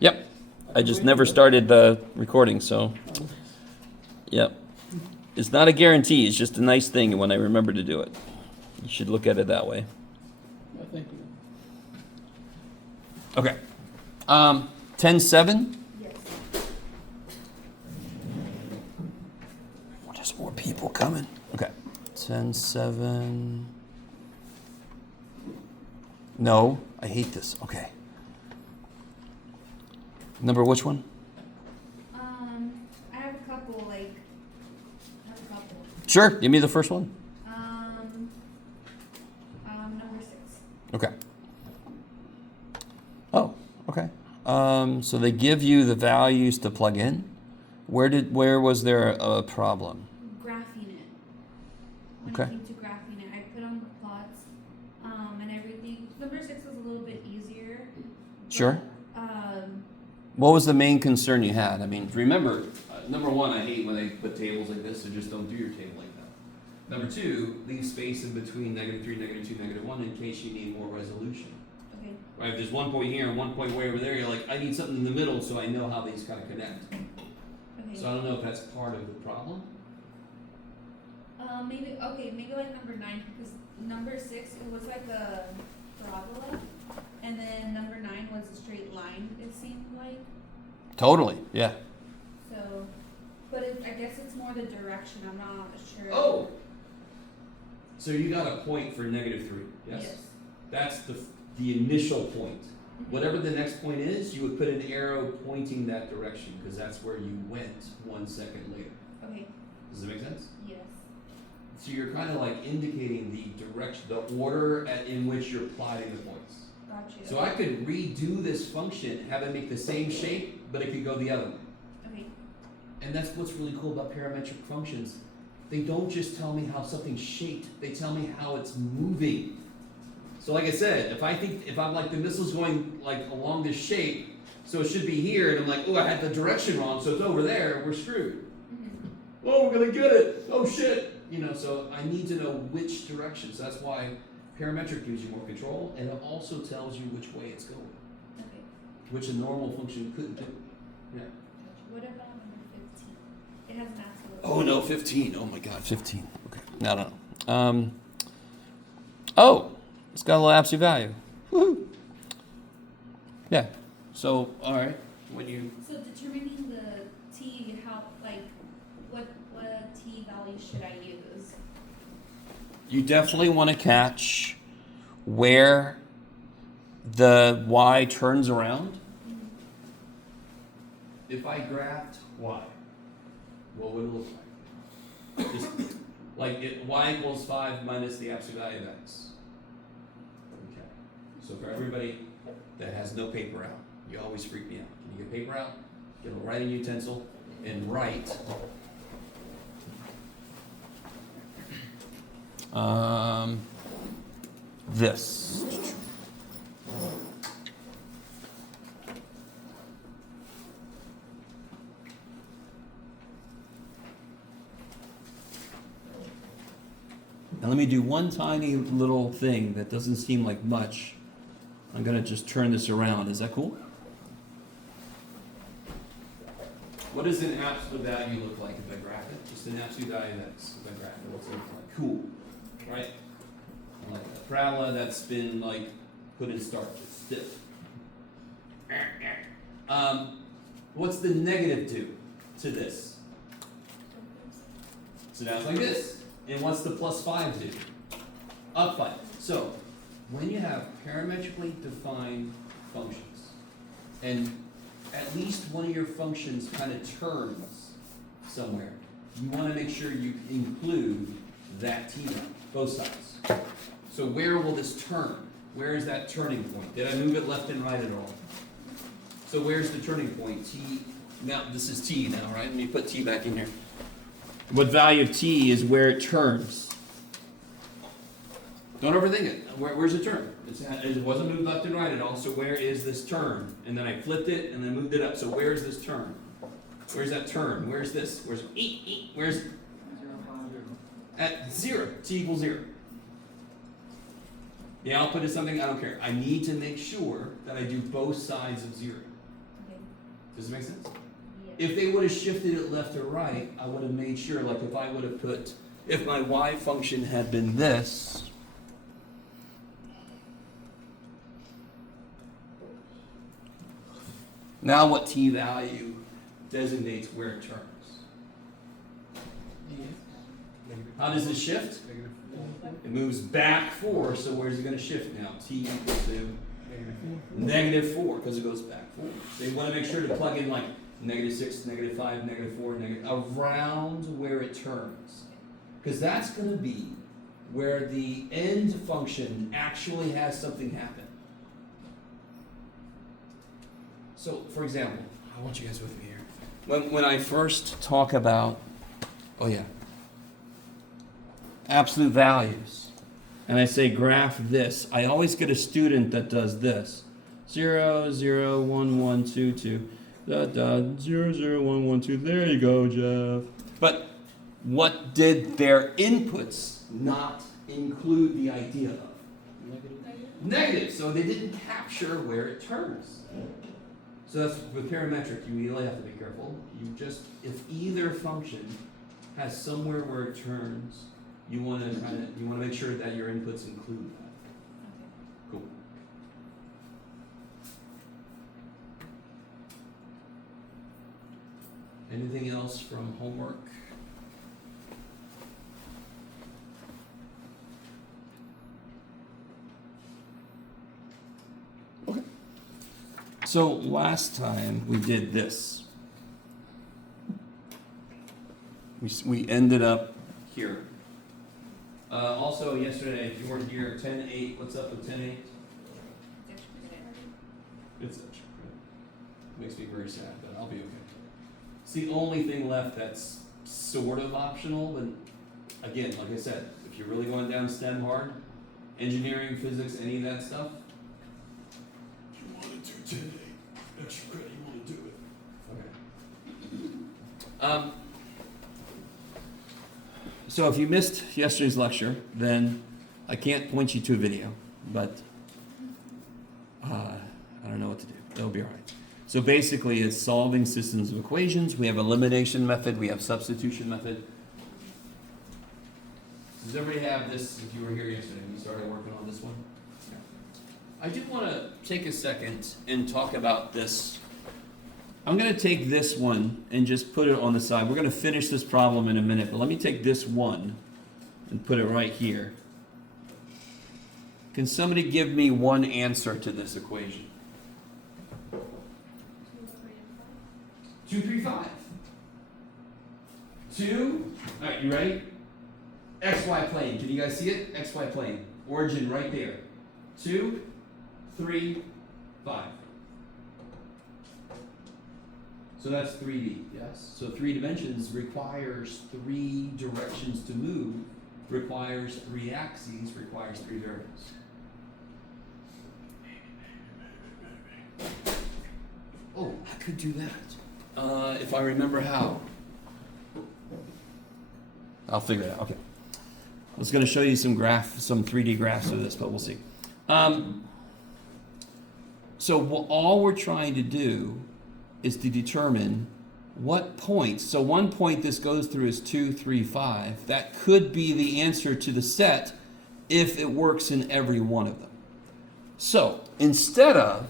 Yep. I just never started the recording, so. Yep. It's not a guarantee. It's just a nice thing when I remember to do it. You should look at it that way. Thank you. Okay. 10-7. Yes. Oh, there's more people coming. Okay. 10-7. No, I hate this. Okay. Number which one? I have a couple, Sure. Give me the first one. Number 6. Okay. Oh, okay. So they give you the values to plug in. Where was there a problem? Graphing it. When Okay. it came to graphing it, I put on the plots, and everything. Number 6 was a little bit easier. Sure. But, What was the main concern you had? I mean, remember, number one, I hate when they put tables like this, so just don't do your table like that. Number two, leave space in between -3, -2, -1 in case you need more resolution. okay. Right, if there's one point here and one point way over there, you're like, I need something in the middle so I know how these kind of connect. Okay. So I don't know if that's part of the problem. Maybe like number 9, because number 6, it was like a parabola, and then number 9 was a straight line, it seemed like. Totally, yeah. So, but I guess it's more the direction, I'm not sure. Oh! So you got a point for -3, yes? Yes. That's the initial point. Whatever the next point is, you would put an arrow pointing that direction, because that's where you went 1 second later. Okay, Does that make sense? yes. So you're kind of like indicating the direction, the order in which you're plotting the points. Gotcha. So I could redo this function, have it make the same shape, but it could go the other way. Okay, And that's what's really cool about parametric functions. They don't just tell me how something's shaped, they tell me how it's moving. So like I said, if I'm like the missile's going like along this shape, so it should be here, and I'm like, oh, I had the direction wrong, so it's over there, we're screwed. Oh, we're gonna get it. Oh shit. So I need to know which direction. So that's why parametric gives you more control, and it also tells you which way it's going, okay. which a normal function couldn't do. Yeah. Gotcha. What about number 15? It has an absolute. Oh no, 15. Oh my god, 15. Okay. No. Oh, it's got a little absolute value. Woohoo. Yeah. So, all right. When you So determining the t, what t value should I use? You definitely want to catch where the y turns around. If I graphed y, what would it look like? Just like y equals 5 minus the absolute value of x. Okay. So for everybody that has no paper out, you always freak me out. Can you get paper out? Get a writing utensil and write. This. Now let me do one tiny little thing that doesn't seem like much. I'm gonna just turn this around. Is that cool? What does an absolute value look like if I graph it? Just an absolute value of x if I graph it. What's it look like? Cool, right? Like a parabola that's been like put in starch. It's stiff. What's the negative do to this? So now it's like this. And what's the +5 do? Up 5. So when you have parametrically defined functions, and at least one of your functions kind of turns somewhere, you want to make sure you include that t value, both sides. So where will this turn? Where is that turning point? Did I move it left and right at all? So where's the turning point? T. Now this is t now, right? Let me put t back in here. What value of t is where it turns? Don't overthink it. Where's it turn? It wasn't moved left and right at all, so where is this turn? And then I flipped it and then moved it up. So where's this turn? Where's that turn? Where's this? Where's Where's 0, 5, 0. at 0? T equals 0. The output is something I don't care. I need to make sure that I do both sides of 0. Okay. Does it make sense? Yeah. If they would have shifted it left or right, I would have made sure, like if I would have put, if my y function had been this, now what t value designates where it turns? How does it shift? It moves back 4, so where's it going to shift now? T equals to -4, because it goes back 4. So you want to make sure to plug in like -6, -5, -4, around where it turns. Because that's going to be where the end function actually has something happen. So, for example, I want you guys with me here. When I first talk about, absolute values, and I say graph this, I always get a student that does this. 0, 0, 1, 1, 2, 2, 0, 0, 1, 1, 2. There you go, Jeff. But what did their inputs not include the idea of? Negative. So they didn't capture where it turns. So that's with parametric, you really have to be careful. If either function has somewhere where it turns, you want to make sure that your inputs include that. Cool. Anything else from homework? Okay. So last time we did this. We ended up here. Also yesterday, if you weren't here, 10-8, what's up with 10-8? It's extra credit. Makes me very sad, but I'll be okay. It's the only thing left that's sort of optional, but again, like I said, if you're really going down STEM hard, engineering, physics, any of that stuff, you want to do 10-8, extra credit, you want to do it. Okay. So if you missed yesterday's lecture, then I can't point you to a video, but I don't know what to do. It'll be all right. So basically, it's solving systems of equations. We have elimination method. We have substitution method. Does everybody have this? If you were here yesterday, you started working on this one. I do want to take a second and talk about this. I'm going to take this one and just put it on the side. We're going to finish this problem in a minute, but let me take this one and put it right here. Can somebody give me one answer to this equation? 2, 3, 5. 2. All right, you ready? XY plane. Can you guys see it? XY plane. Origin right there. 2, 3, 5. So that's 3D, yes? So 3 dimensions requires 3 directions to move, requires 3 axes, requires 3 variables. Oh, I could do that. If I remember how. I'll figure it out, okay. I was gonna show you some 3D graphs of this, but we'll see. So all we're trying to do is to determine what points. So one point this goes through is 2, 3, 5. That could be the answer to the set if it works in every one of them. So instead of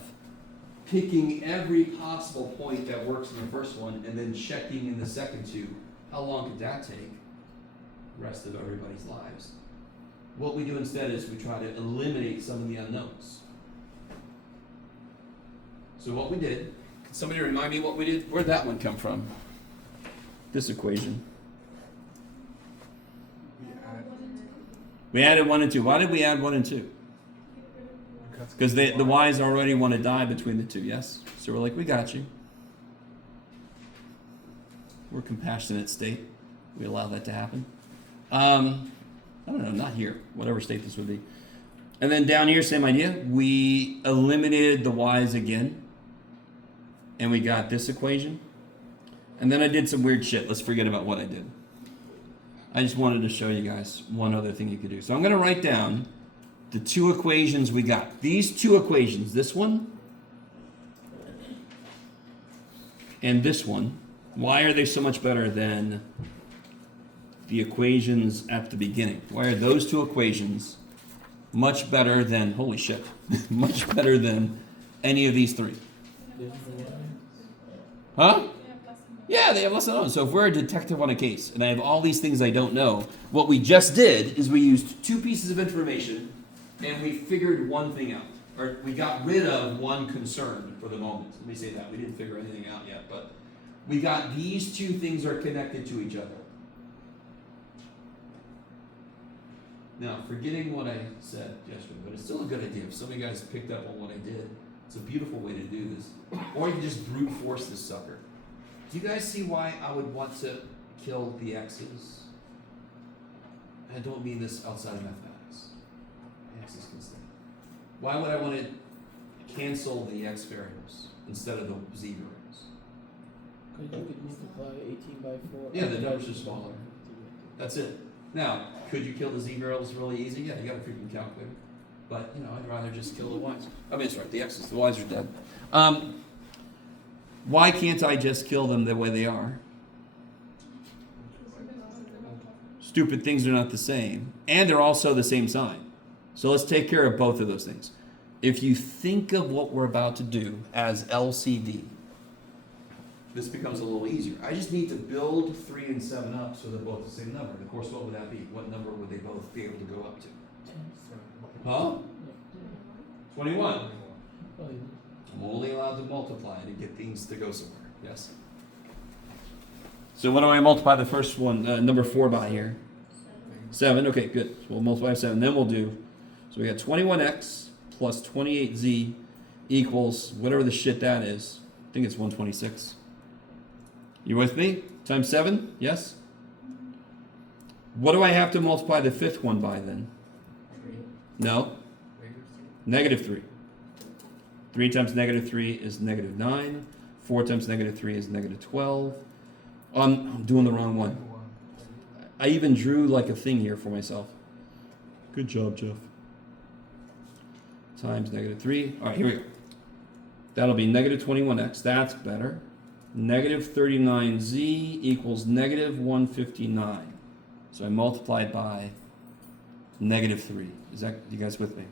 picking every possible point that works in the first one and then checking in the second 2, how long could that take? The rest of everybody's lives. What we do instead is we try to eliminate some of the unknowns. So what we did, can somebody remind me what we did? Where'd that one come from? This equation. We added 1 and 2. Why did we add 1 and 2? Because the y's already want to die between the 2, yes? So we're like, we got you. We're a compassionate state. We allow that to happen. I don't know, not here. Whatever state this would be. And then down here, same idea. We eliminated the y's again. And we got this equation. And then I did some weird shit. Let's forget about what I did. I just wanted to show you guys one other thing you could do. So I'm going to write down the 2 equations we got. These 2 equations, this one and this one, why are they so much better than the equations at the beginning? Why are those two equations much better than, holy shit, much better than any of these three? Huh? Yeah, they have less than one. So if we're a detective on a case and I have all these things I don't know, what we just did is we used two pieces of information and we figured one thing out. Or we got rid of one concern for the moment. Let me say that. We didn't figure anything out yet, but we got these two things are connected to each other. Now, forgetting what I said yesterday, but it's still a good idea. If some of you guys picked up on what I did, it's a beautiful way to do this. Or you can just brute force this sucker. Do you guys see why I would want to kill the x's? I don't mean this outside of mathematics. X's can stay. Why would I want to cancel the x variables instead of the z variables? Because you could multiply 18 by 4. Yeah, the numbers are smaller. That's it. Now, could you kill the z variables really easy? Yeah, you got a freaking calculator. But, I'd rather just kill the y's. I mean, sorry, the x's. The y's are dead. Why can't I just kill them the way they are? Stupid things are not the same. And they're also the same sign. So let's take care of both of those things. If you think of what we're about to do as LCD, this becomes a little easier. I just need to build 3 and 7 up so they're both the same number. And of course, what would that be? What number would they both be able to go up to? Huh? 21. Oh, yeah. I'm only allowed to multiply to get things to go somewhere. Yes? So what do I multiply the first one, number 4 by here? 7. Okay, good. So we'll multiply 7. Then we'll do, so we got 21x plus 28z equals whatever the shit that is. I think it's 126. You with me? Times 7? Yes? What do I have to multiply the 5th one by then? No? Negative 3. 3 times negative 3 is negative 9. 4 times negative 3 is negative 12. I'm doing the wrong one. I even drew like a thing here for myself. Good job, Jeff. Times negative 3. All right, here we go. That'll be negative 21x. That's better. Negative 39z equals negative 159. So I multiplied by negative 3. Is that, you guys with me?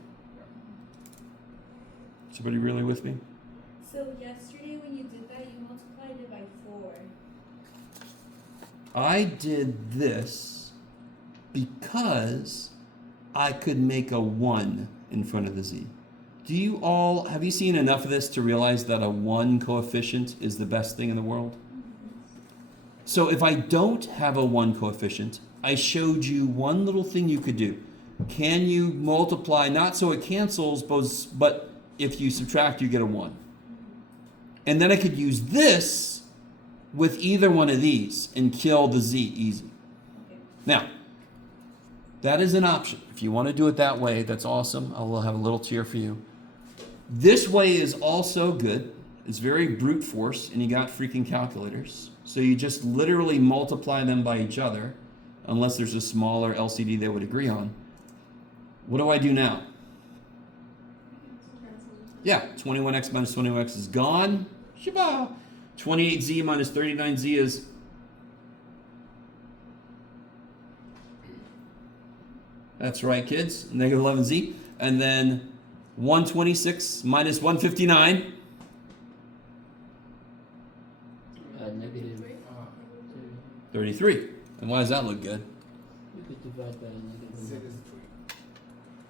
Is everybody really with me? So yesterday when you did that, you multiplied it by 4. I did this because I could make a 1 in front of the z. Have you seen enough of this to realize that a 1 coefficient is the best thing in the world? So if I don't have a 1 coefficient, I showed you one little thing you could do. Can you multiply, not so it cancels, but if you subtract, you get a 1. And then I could use this with either one of these and kill the z easy. Okay. Now, that is an option. If you want to do it that way, that's awesome. I will have a little cheer for you. This way is also good. It's very brute force, and you got freaking calculators. So you just literally multiply them by each other, unless there's a smaller LCD they would agree on. What do I do now? Yeah, 21x minus 21x is gone. Shiba! 28z minus 39z is... That's right, kids. Negative 11z. And then 126 minus 159. Negative 33. And why does that look good? You could divide by negative 1.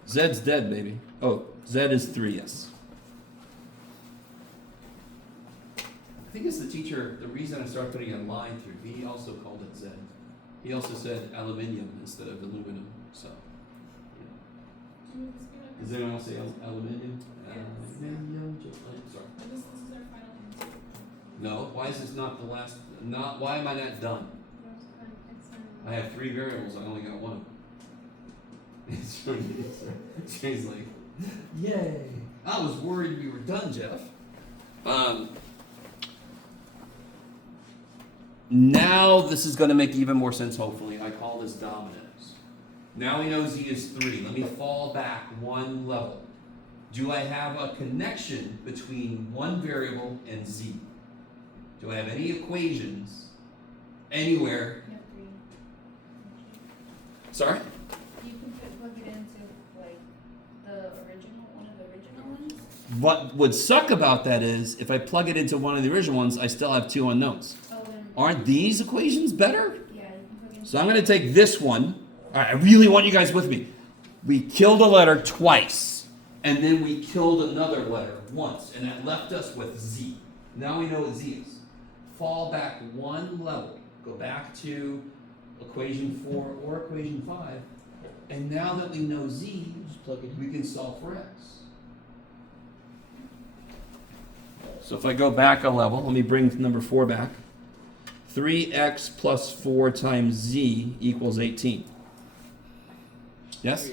Z's dead, baby. Oh, Z is 3, yes. I think it's the teacher, the reason I started putting a line through, he also called it Z. He also said aluminium instead of aluminum, so. Does anyone else say aluminium? Aluminium, just like, sorry. This is our final answer. No, why is this not the last, why am I not done? I have 3 variables, I only got 1 of them. She's like, yay. I was worried we were done, Jeff. Now this is going to make even more sense, hopefully. I call this dominoes. Now we know z is 3. Let me fall back 1 level. Do I have a connection between one variable and z? Do I have any equations anywhere? You have three. Sorry? You can plug it into like the original, one of the original ones. What would suck about that is if I plug it into one of the original ones, I still have two unknowns. Oh, then, Aren't these equations better? yeah, you can plug it into. So I'm going to take this one. All right, I really want you guys with me. We killed a letter twice, and then we killed another letter once, and that left us with Z. Now we know what Z is. Fall back one level. Go back to equation 4 or equation 5, and now that we know Z, Just plug it in. we can solve for X. So if I go back a level, let me bring number 4 back. 3x plus 4 times z equals 18. Yes?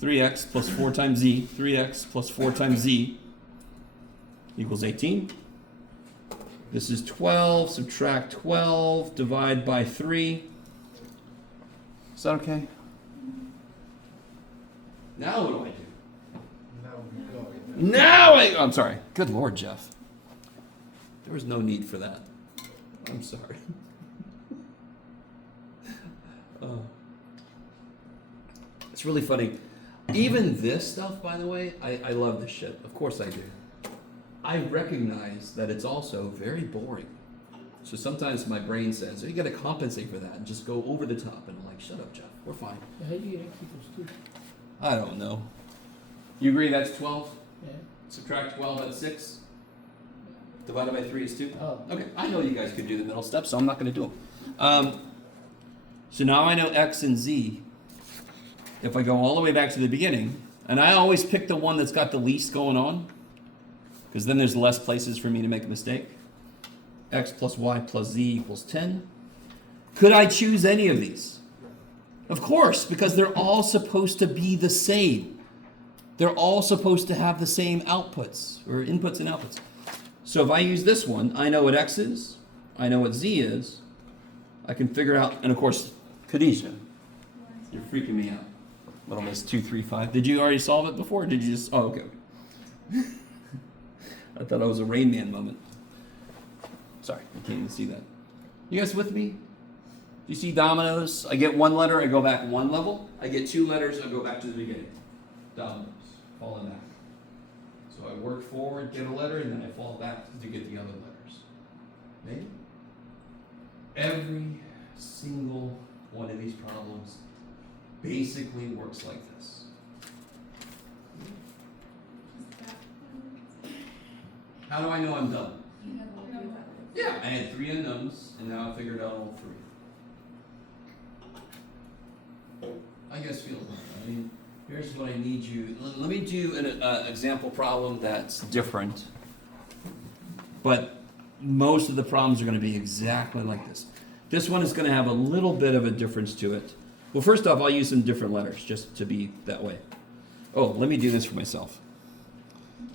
3x plus 4 times z, 3x plus 4 times z equals 18. This is 12, subtract 12, divide by 3. Is that okay? Now what do I do? I'm sorry. Good Lord, Jeff. There was no need for that. I'm sorry. It's really funny. Even this stuff, by the way, I love this shit. Of course I do. I recognize that it's also very boring. So sometimes my brain says, oh, you got to compensate for that and just go over the top. And I'm like, shut up, Jeff. We're fine. How do you get X equals 2? I don't know. You agree that's 12? Yeah. Subtract 12 at 6? Divided by 3 is 2? Oh. Okay, I know you guys could do the middle steps, so I'm not going to do them. So now I know x and z. If I go all the way back to the beginning, and I always pick the one that's got the least going on, because then there's less places for me to make a mistake. X plus y plus z equals 10. Could I choose any of these? Of course, because they're all supposed to be the same. They're all supposed to have the same outputs, or inputs and outputs. So if I use this one, I know what x is, I know what z is, I can figure out, and of course, Khadijah, you're freaking me out. Little Miss 235. Did you already solve it before, or did you just, oh, okay. I thought it was a Rain Man moment. Sorry, I can't even see that. You guys with me? You see dominoes? I get one letter, I go back one level. I get 2 letters, I go back to the beginning. Dominoes, falling back. So I work forward, get a letter, and then I fall back to get the other letters. Maybe? Every single one of these problems basically works like this. How do I know I'm done? You have all three valid. Yeah, I had 3 unknowns, and now I figured out all 3. I guess feels like that. I mean, here's what I need you. Let me do an example problem that's different, but most of the problems are going to be exactly like this. This one is going to have a little bit of a difference to it. Well, first off, I'll use some different letters just to be that way. Oh, let me do this for myself.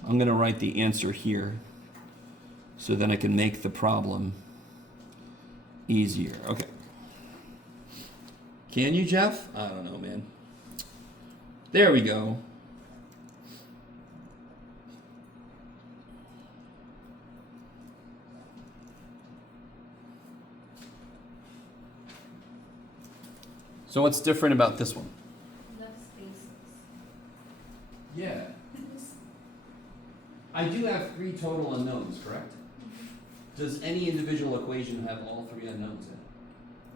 I'm going to write the answer here so then I can make the problem easier. Okay. Can you, Jeff? I don't know, man. There we go. So what's different about this one? Left spaces. Yeah. I do have 3 total unknowns, correct? Does any individual equation have all 3 unknowns in it?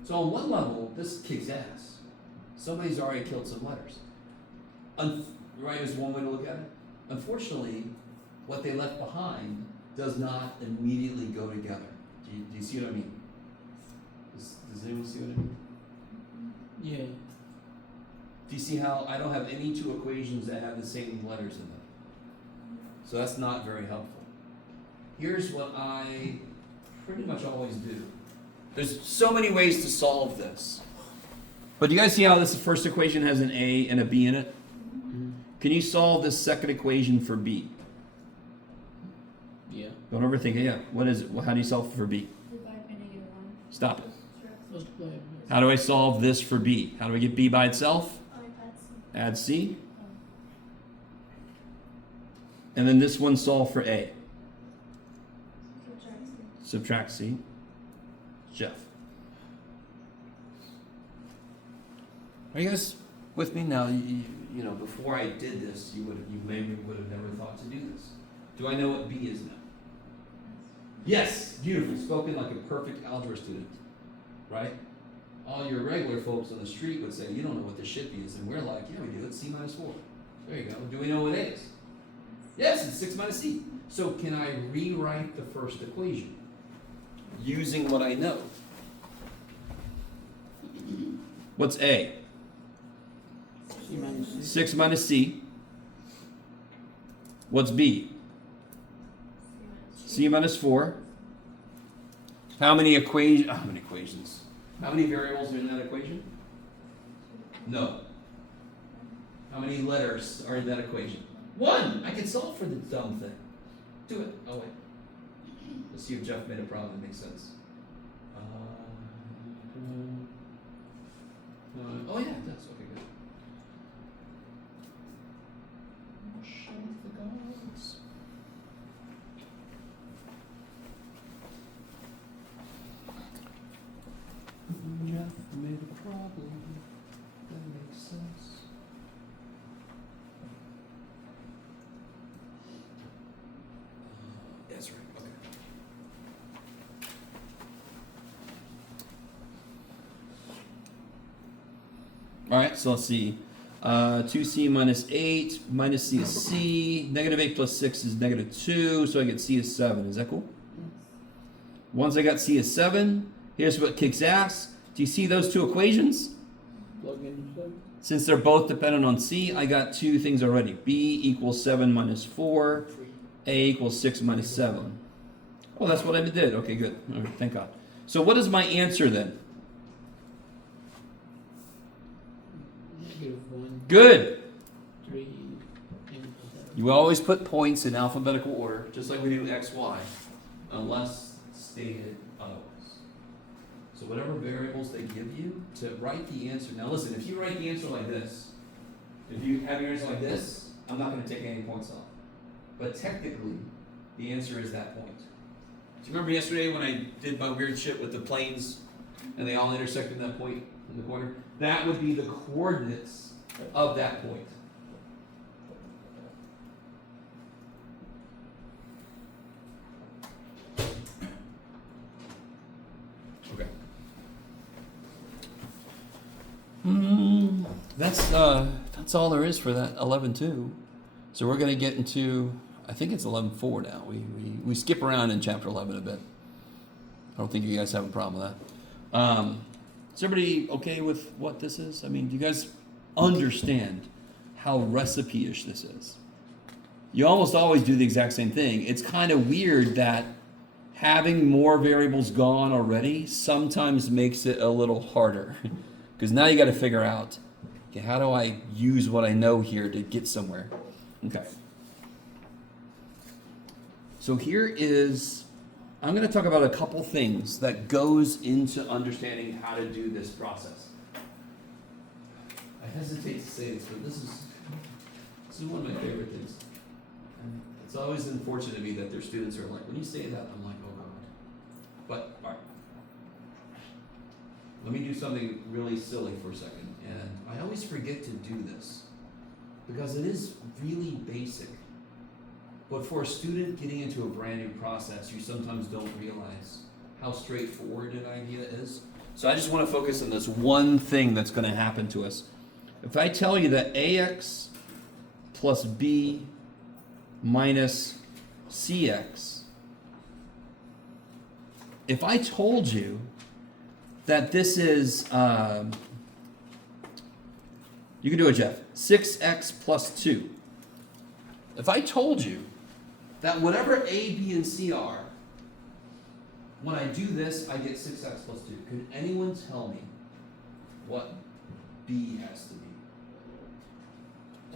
So on one level, this kicks ass. Somebody's already killed some letters. Right is one way to look at it. Unfortunately, what they left behind does not immediately go together. Do you see what I mean? Does anyone see what I mean? Yeah. Do you see how I don't have any 2 equations that have the same letters in them? So that's not very helpful. Here's what I pretty much always do. There's so many ways to solve this. But do you guys see how this first equation has an A and a B in it? Mm-hmm. Can you solve this second equation for B? Yeah. Don't overthink it. Yeah. What is it? Well, how do you solve it for B? Divide by -1. Stop it. Multiply it. How do I solve this for B? How do I get B by itself? Oh, that's. Add C. And then this one solve for A. subtract C. Jeff. Are you guys with me now? You know, before I did this, you maybe would have never thought to do this. Do I know what B is now? Yes, beautiful. Spoken like a perfect algebra student, right? All your regular folks on the street would say, you don't know what this shit is, and we're like, yeah, we do. It's C minus 4. There you go. Do we know what A is? Yes, it's 6 minus C. So can I rewrite the first equation using what I know? What's A? C minus C. 6 minus C. What's B? C minus 4. How many equations? How many variables are in that equation? No. How many letters are in that equation? 1! I can solve for the dumb thing. Do it. Oh, wait. Let's see if Jeff made a problem that makes sense. Oh, yeah, it does. Okay, good. Show the gods. Jeff made a problem that makes sense. That's right. Okay. All right, so let's see. 2C minus 8 minus C is C. Negative 8 plus 6 is negative 2, so I get C is 7. Is that cool? Once I got C is 7, here's what kicks ass. Do you see those two equations? Plug in 7. Since they're both dependent on C, I got two things already. B equals 7 minus 4. A equals 6 minus 7. Oh, that's what I did. Okay, good. All right, thank God. So what is my answer then? -1, Good. 3, and 7. You always put points in alphabetical order, just like we do X, Y, unless stated otherwise. So whatever variables they give you to write the answer. Now listen, if you write the answer like this, if you have your answer like this, I'm not going to take any points off. But technically, the answer is that point. Do you remember yesterday when I did my weird shit with the planes and they all intersected that point in the corner? That would be the coordinates of that point. Okay. That's all there is for that 11.2. So we're going to get into, I think it's 11.4 now. We skip around in chapter 11 a bit. I don't think you guys have a problem with that. Is everybody okay with what this is? I mean, do you guys understand how recipe-ish this is? You almost always do the exact same thing. It's kind of weird that having more variables gone already sometimes makes it a little harder. Because now you got to figure out, okay, how do I use what I know here to get somewhere? Okay. So here is, I'm going to talk about a couple things that goes into understanding how to do this process. I hesitate to say this, but this is one of my favorite things. And it's always unfortunate to me that their students are like, when you say that, I'm like, oh God. But, all right. Let me do something really silly for a second. And I always forget to do this because it is really basic. But for a student getting into a brand new process, you sometimes don't realize how straightforward an idea is. So I just want to focus on this one thing that's going to happen to us. If I tell you that AX plus B minus CX, if I told you that this is, you can do it, Jeff, 6x plus 2. If I told you that whatever A, B, and C are, when I do this, I get 6x plus 2. Could anyone tell me what B has to be?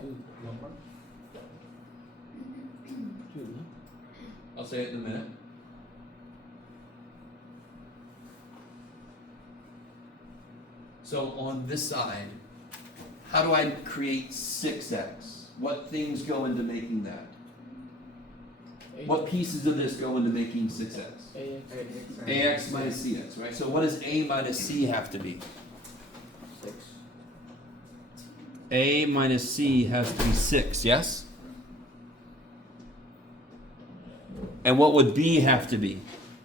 2. 2, no? I'll say it in a minute. So on this side, how do I create 6x? What things go into making that? What pieces of this go into making 6x? AX. ax minus cx, right? So what does a minus c have to be? 6. A minus c has to be 6, yes? And what would b have to be?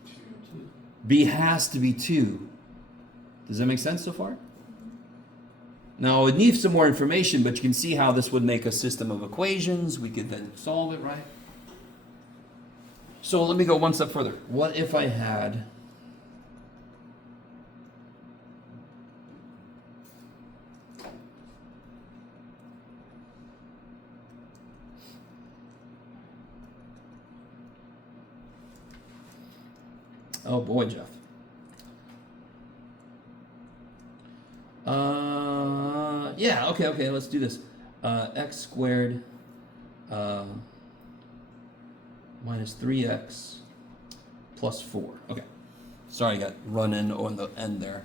2. B has to be 2. Does that make sense so far? Now, it needs some more information, but you can see how this would make a system of equations. We could then solve it, right? So let me go one step further. What if I had oh boy, Jeff. Yeah, okay, let's do this. X squared minus 3x plus 4. Okay. Sorry, I got run in on the end there.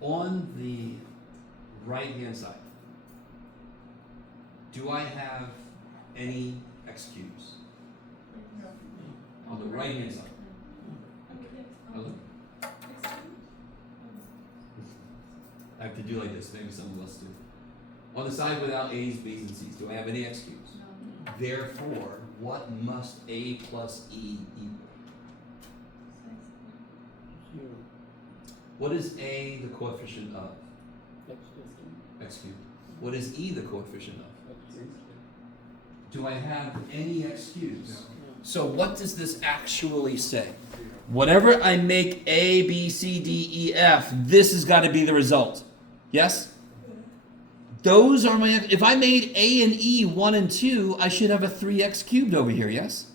On the right-hand side, do I have any x cubes? On the right-hand side. Oh, look. I have to do like this, maybe some of us do. On the side without a's, b's, and c's, do I have any x cubes? No. Therefore, what must a plus e equal? 0. What is a the coefficient of? X cubed. X cubed. What is e the coefficient of? X cubed. Do I have any x cubes? No. So what does this actually say? Whatever I make a, b, c, d, e, f, this has got to be the result. Yes? Those are my, if I made a and e 1 and 2, I should have a 3x cubed over here, yes?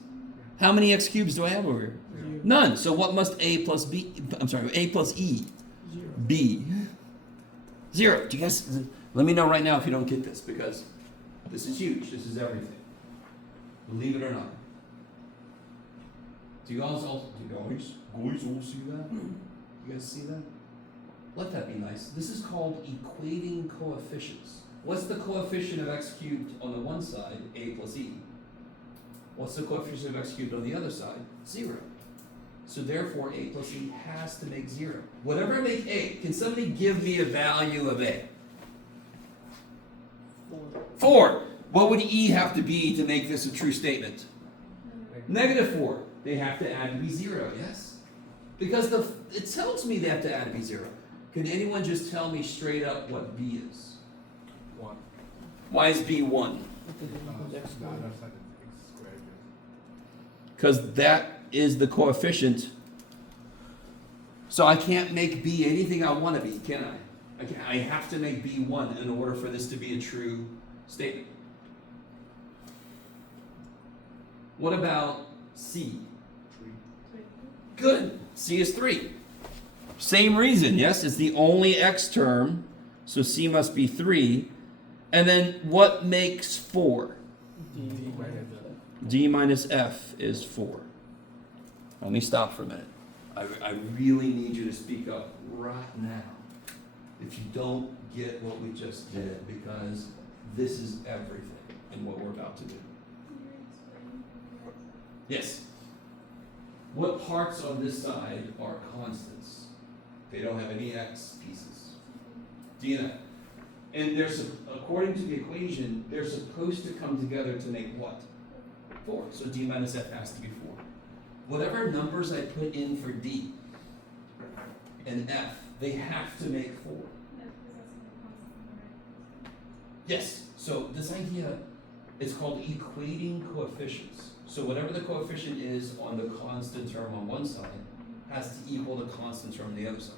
How many x cubes do I have over here? 0. None. So what must a plus b, a plus e 0. be? 0. Do you guys, let me know right now if you don't get this, because this is huge. This is everything. Believe it or not. Do you guys all see that? You guys see that? Let that be nice. This is called equating coefficients. What's the coefficient of x cubed on the one side? A plus e. What's the coefficient of x cubed on the other side? 0. So therefore, a plus e has to make 0. Whatever I make a, can somebody give me a value of a? 4. 4. What would e have to be to make this a true statement? Negative 4. They have to add to be 0, yes? Because it tells me they have to add to be 0. Can anyone just tell me straight up what b is? 1. Why is b 1? X squared. Because that is the coefficient. So I can't make b anything I want to be, can I? I have to make b 1 in order for this to be a true statement. What about c? Good. C is 3. Same reason, yes? It's the only x term, so c must be 3. And then what makes 4? D minus f is 4. Let me stop for a minute. I really need you to speak up right now if you don't get what we just did, because this is everything in what we're about to do. Yes? What parts on this side are constants? They don't have any x pieces. D and f. And they're, according to the equation, they're supposed to come together to make what? 4. So d minus f has to be 4. Whatever numbers I put in for d and f, they have to make 4. Yes. So this idea, it's called equating coefficients. So whatever the coefficient is on the constant term on one side has to equal the constant term on the other side.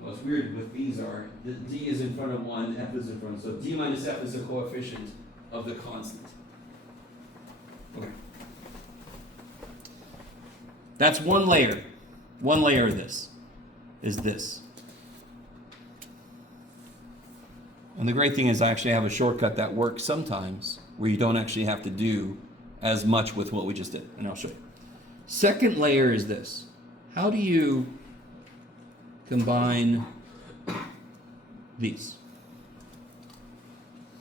What's weird with these are, the d is in front of 1, f is in front of, so d minus f is the coefficient of the constant. Okay. That's one layer. One layer of this is this. And the great thing is I actually have a shortcut that works sometimes where you don't actually have to do as much with what we just did, and I'll show you. Second layer is this. How do you combine these?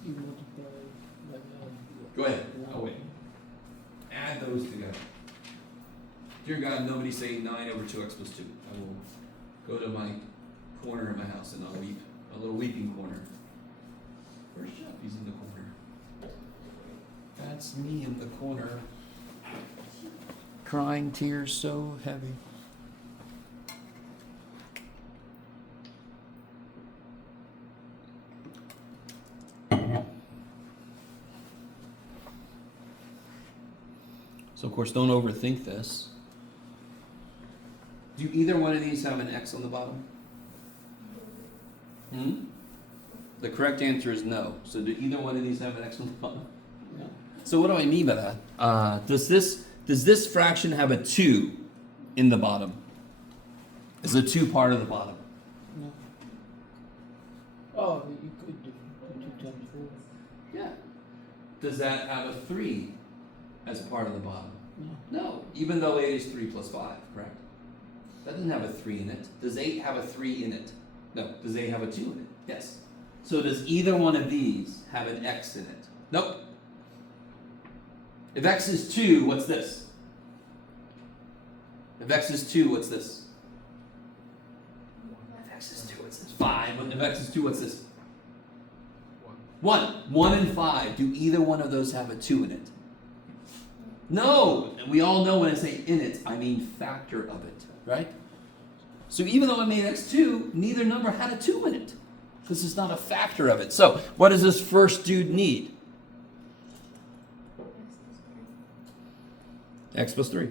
You multiply by 9. Go ahead. Oh, wait. Add those together. Dear God, nobody say 9 over 2x plus 2. I will go to my corner of my house and I'll weep. A little weeping corner. Where's Jeff? He's in the corner. That's me in the corner. Crying tears so heavy. So of course, don't overthink this. Do either one of these have an X on the bottom? The correct answer is no. So do either one of these have an X on the bottom? No. So what do I mean by that? Does this fraction have a 2 in the bottom? Is the 2 part of the bottom? No. Oh, you could do 2 times 4. Yeah. Does that have a 3 as a part of the bottom? No. No, even though 8 is 3 plus 5, correct? That doesn't have a 3 in it. Does 8 have a 3 in it? No. Does 8 have a 2 in it? Yes. So does either one of these have an X in it? Nope. If X is 2, what's this? If X is 2, what's this? If X is 2, what's this? 5. If X is 2, what's this? 1. 1 and 5. Do either one of those have a 2 in it? No! And we all know when I say in it, I mean factor of it, right? So even though I made x2, neither number had a 2 in it, because it's not a factor of it. So what does this first dude need? X plus 3.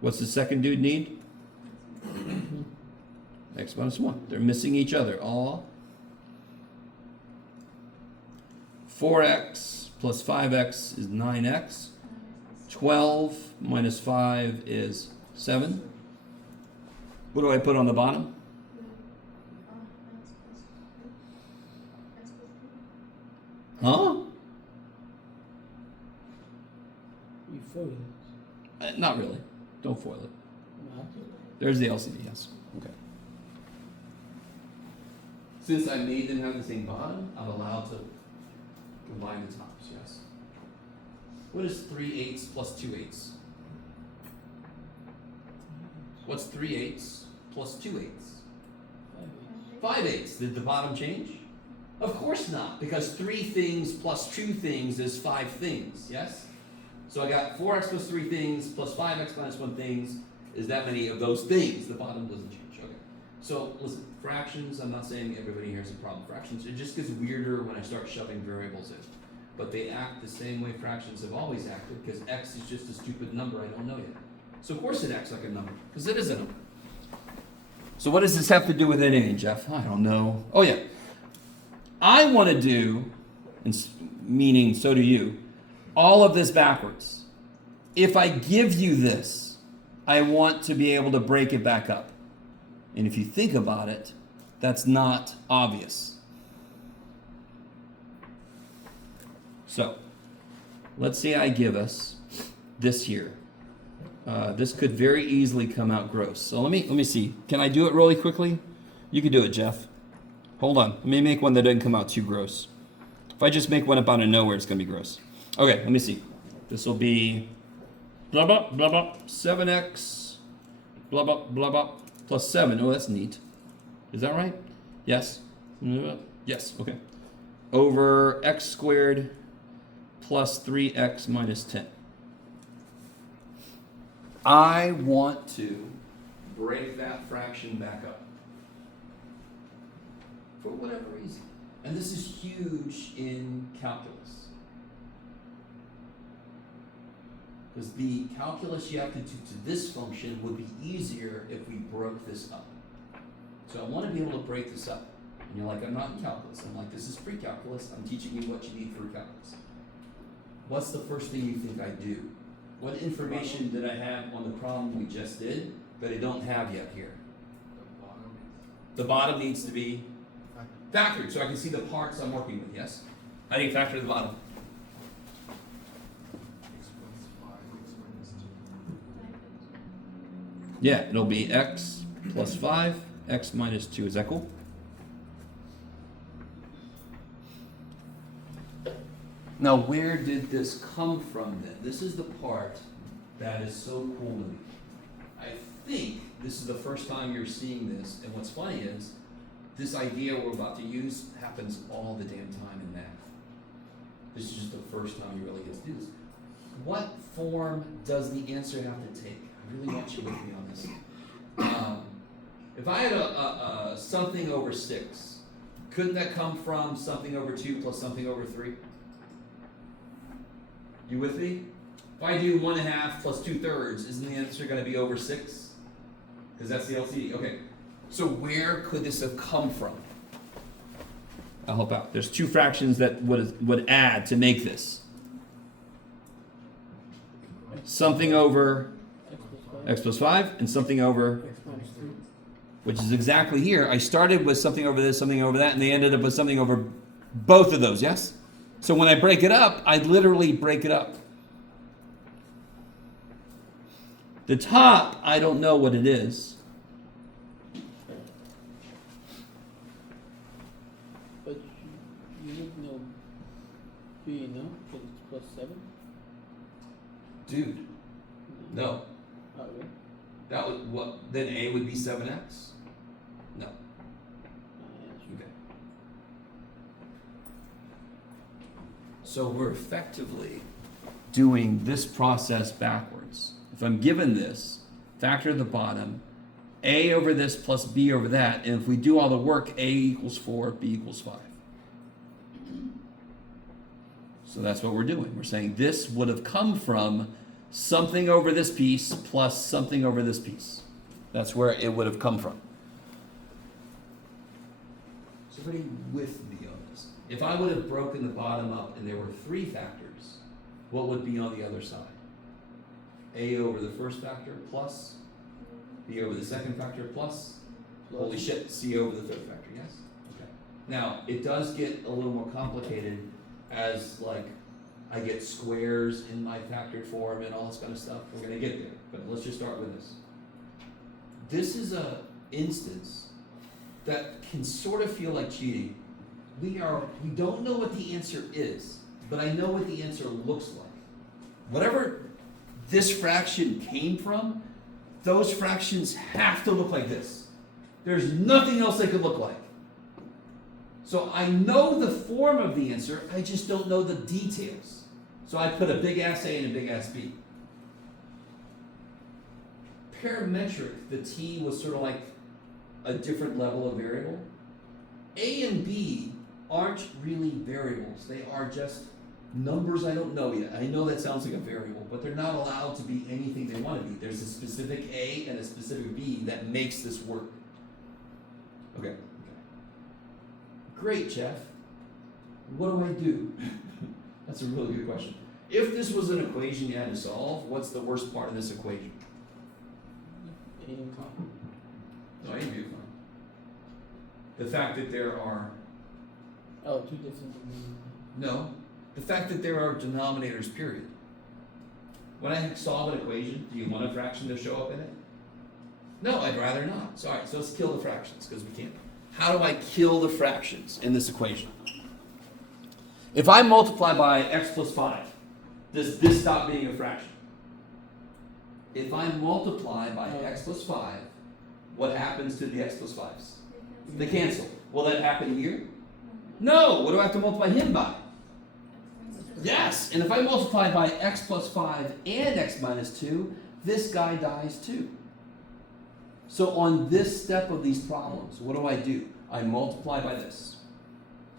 What's the second dude need? X minus 1. They're missing each other. All 4x plus 5x is 9x. 12 minus 5 is 7. What do I put on the bottom? Huh? You fold it. Not really. Don't foil it. Not. There's the LCD, yes. Okay. Since I made them have the same bottom, I'm allowed to combine the tops, yes. What is 3/8 plus 2/8? What's 3/8 plus 2/8? 5/8. Did the bottom change? Of course not, because 3 things plus 2 things is 5 things, yes? So I got 4x plus 3 things plus 5x minus 1 things is that many of those things. The bottom doesn't change. Okay. So listen, fractions, I'm not saying everybody here has a problem. Fractions, it just gets weirder when I start shoving variables in. But they act the same way fractions have always acted, because x is just a stupid number I don't know yet. So of course it acts like a number, because it is a number. So what does this have to do with anything, Jeff? I don't know. Oh yeah. I want to do, meaning so do you, all of this backwards. If I give you this, I want to be able to break it back up. And if you think about it, that's not obvious. So, let's say I give us this here. This could very easily come out gross. So let me see. Can I do it really quickly? You can do it, Jeff. Hold on. Let me make one that doesn't come out too gross. If I just make one up out of nowhere, it's going to be gross. Okay, let me see. This will be blah, blah, blah, blah, 7x, blah, blah, blah, blah, plus 7. Oh, that's neat. Is that right? Yes. Yes, okay. Over x squared plus 3x minus 10. I want to break that fraction back up. For whatever reason. And this is huge in calculus. Because the calculus you have to do to this function would be easier if we broke this up. So I want to be able to break this up. And you're like, I'm not in calculus. I'm like, this is pre-calculus. I'm teaching you what you need for calculus. What's the first thing you think I do? What information did I have on the problem we just did that I don't have yet here? The bottom needs to be factored, so I can see the parts I'm working with, yes? How do you factor the bottom? Yeah, it'll be x plus 5, x minus 2. Is that cool? Now, where did this come from then? This is the part that is so cool to me. I think this is the first time you're seeing this, and what's funny is, this idea we're about to use happens all the damn time in math. This is just the first time you really get to do this. What form does the answer have to take? I really want you with me on this. If I had a something over 6, couldn't that come from something over 2 plus something over 3? You with me? If I do 1/2 plus 2/3, isn't the answer going to be over 6? Because that's the LCD. Okay. So where could this have come from? I'll help out. There's 2 fractions that would add to make this. Something over X plus 5. x plus 5 and something over, X minus 3. which is exactly here. I started with something over this, something over that, and they ended up with something over both of those, yes? So when I break it up, I literally break it up. The top, I don't know what it is. But you would know B, no? Because it's plus 7? Dude, no. Oh, really? That would what? Then A would be 7x? No. Yeah, sure. Okay. So we're effectively doing this process backwards. If I'm given this, factor at the bottom, A over this plus B over that, and if we do all the work, A equals 4, B equals 5. So that's what we're doing. We're saying this would have come from something over this piece plus something over this piece. That's where it would have come from. Is everybody with me on this? If I would have broken the bottom up and there were 3 factors, what would be on the other side? A over the first factor plus B over the second factor plus, holy shit, C over the third factor, yes? Okay. Now, it does get a little more complicated as like I get squares in my factored form and all this kind of stuff. We're gonna get there, but let's just start with this. This is a instance that can sort of feel like cheating. We don't know what the answer is, but I know what the answer looks like. Whatever this fraction came from, those fractions have to look like this. There's nothing else they could look like. So I know the form of the answer, I just don't know the details. So I put a big ass A and a big ass B. Parametric, the T was sort of like a different level of variable. A and B aren't really variables. They are just numbers I don't know yet. I know that sounds like a variable, but they're not allowed to be anything they want to be. There's a specific A and a specific B that makes this work. Okay. Great, Jeff. What do I do? That's a really good question. If this was an equation you had to solve, what's the worst part of this equation? No, you'd be fine. The fact that there are... Oh, 2 different. No. The fact that there are denominators, period. When I solve an equation, do you want a fraction to show up in it? No, I'd rather not. So, all right, so let's kill the fractions, because we can't. How do I kill the fractions in this equation? If I multiply by x plus 5, does this stop being a fraction? If I multiply by x plus 5, what happens to the x plus 5s? They cancel. Will that happen here? No. What do I have to multiply him by? Yes. And if I multiply by x plus 5 and x minus 2, this guy dies too. So on this step of these problems, what do? I multiply by this.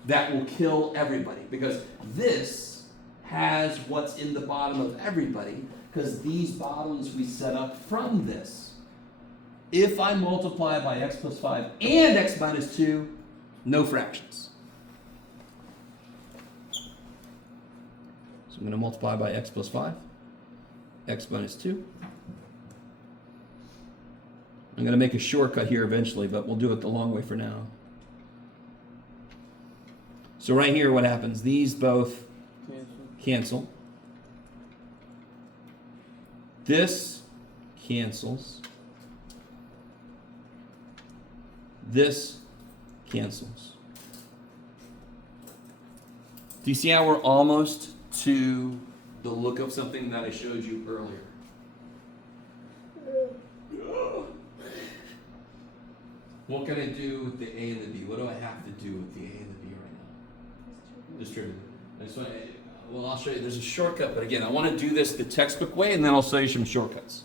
That will kill everybody, because this has what's in the bottom of everybody, because these bottoms we set up from this. If I multiply by x plus 5 and x minus 2, no fractions. So I'm going to multiply by x plus 5, x minus 2. I'm going to make a shortcut here eventually, but we'll do it the long way for now. So right here, what happens? These both cancel. This cancels. This cancels. Do you see how we're almost to the look of something that I showed you earlier? What can I do with the A and the B? What do I have to do with the A and the B right now? Distributed. I just want to, well, I'll show you. There's a shortcut, but again, I want to do this the textbook way, and then I'll show you some shortcuts.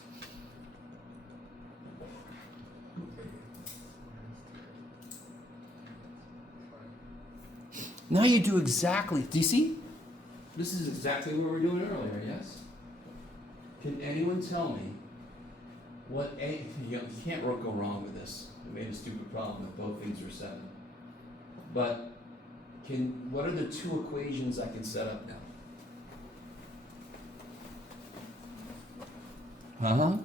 Now you do exactly, do you see? This is exactly what we were doing earlier, yes? Can anyone tell me what A, you can't go wrong with this. I made a stupid problem if both things are 7. But what are the 2 equations I can set up now? Uh-huh.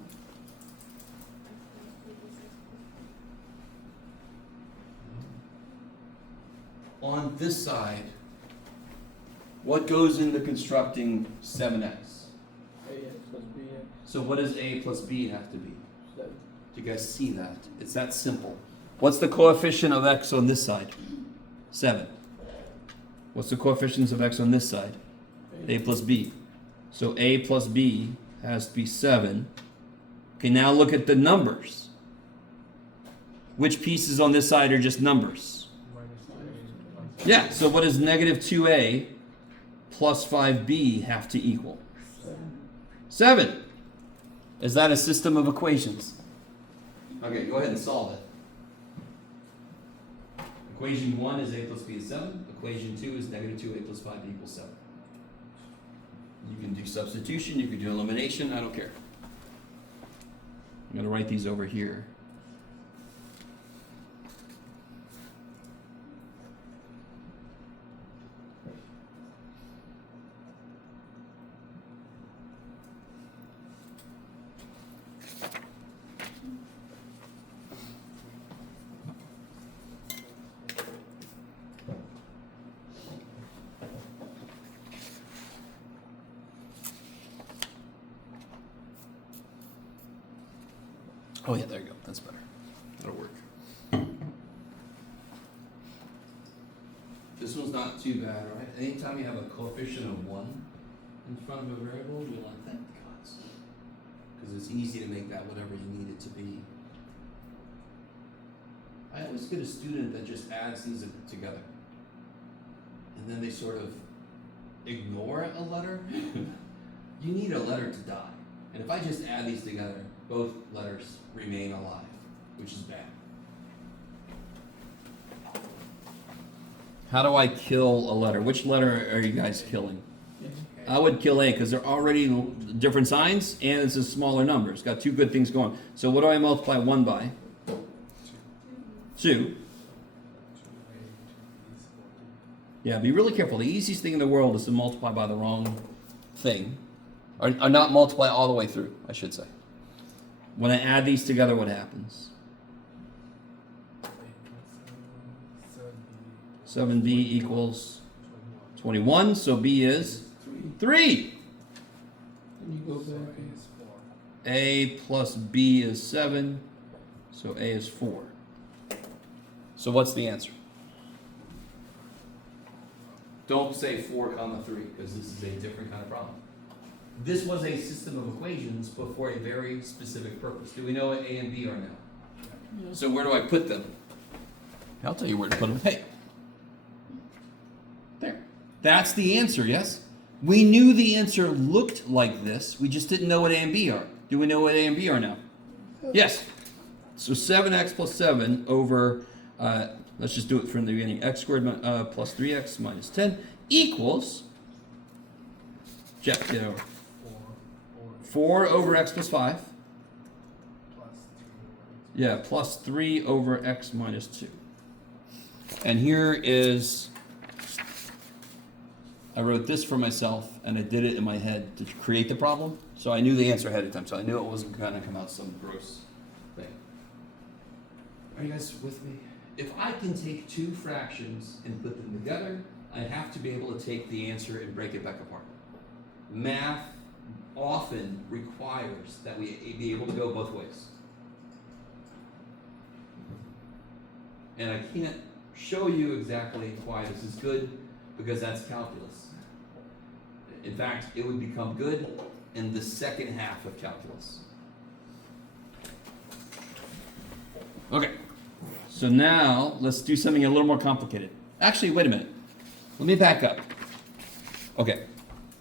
On this side, what goes into constructing 7x? AX plus BX, So what does A plus B have to be? 7. Do you guys see that? It's that simple. What's the coefficient of x on this side? 7. What's the coefficients of x on this side? A plus b. So A plus b has to be 7. Okay, now look at the numbers. Which pieces on this side are just numbers? Yeah, so what does negative 2a plus 5b have to equal? 7. Is that a system of equations? Okay, go ahead and solve it. Equation 1 is a plus b is 7. Equation 2 is negative 2a plus 5b equals 7. You can do substitution, you can do elimination, I don't care. I'm going to write these over here. Oh yeah, there you go. That's better. That'll work. This one's not too bad, right? Anytime you have a coefficient of 1 in front of a variable, you want to thank the gods. Because it's easy to make that whatever you need it to be. I always get a student that just adds these together. And then they sort of ignore a letter. You need a letter to die. And if I just add these together, both letters remain alive, which is bad. How do I kill a letter? Which letter are you guys killing? I would kill A because they're already different signs and it's a smaller number. It's got 2 good things going. So what do I multiply 1 by? 2. Yeah, be really careful. The easiest thing in the world is to multiply by the wrong thing. Or not multiply all the way through, I should say. When I add these together, what happens? 7b equals 21, so b is 3. And you go back. A plus b is 7, so a is 4. So what's the answer? Don't say 4 comma 3, because this is a different kind of problem. This was a system of equations, but for a very specific purpose. Do we know what A and B are now? Yeah. So where do I put them? I'll tell you where to put them. Hey. There. That's the answer, yes? We knew the answer looked like this. We just didn't know what A and B are. Do we know what A and B are now? Yes. So 7x plus 7 over, let's just do it from the beginning. X squared plus 3x minus 10 equals, Jeff, get over. 4 over x plus 5. Yeah, plus 3 over x minus 2. And here is, I wrote this for myself, and I did it in my head to create the problem. So I knew the answer ahead of time, so I knew it wasn't going to come out some gross thing. Are you guys with me? If I can take 2 fractions and put them together, I have to be able to take the answer and break it back apart. Math often requires that we be able to go both ways. And I can't show you exactly why this is good, because that's calculus. In fact, it would become good in the second half of calculus. Okay, so now let's do something a little more complicated. Actually, wait a minute. Let me back up. Okay,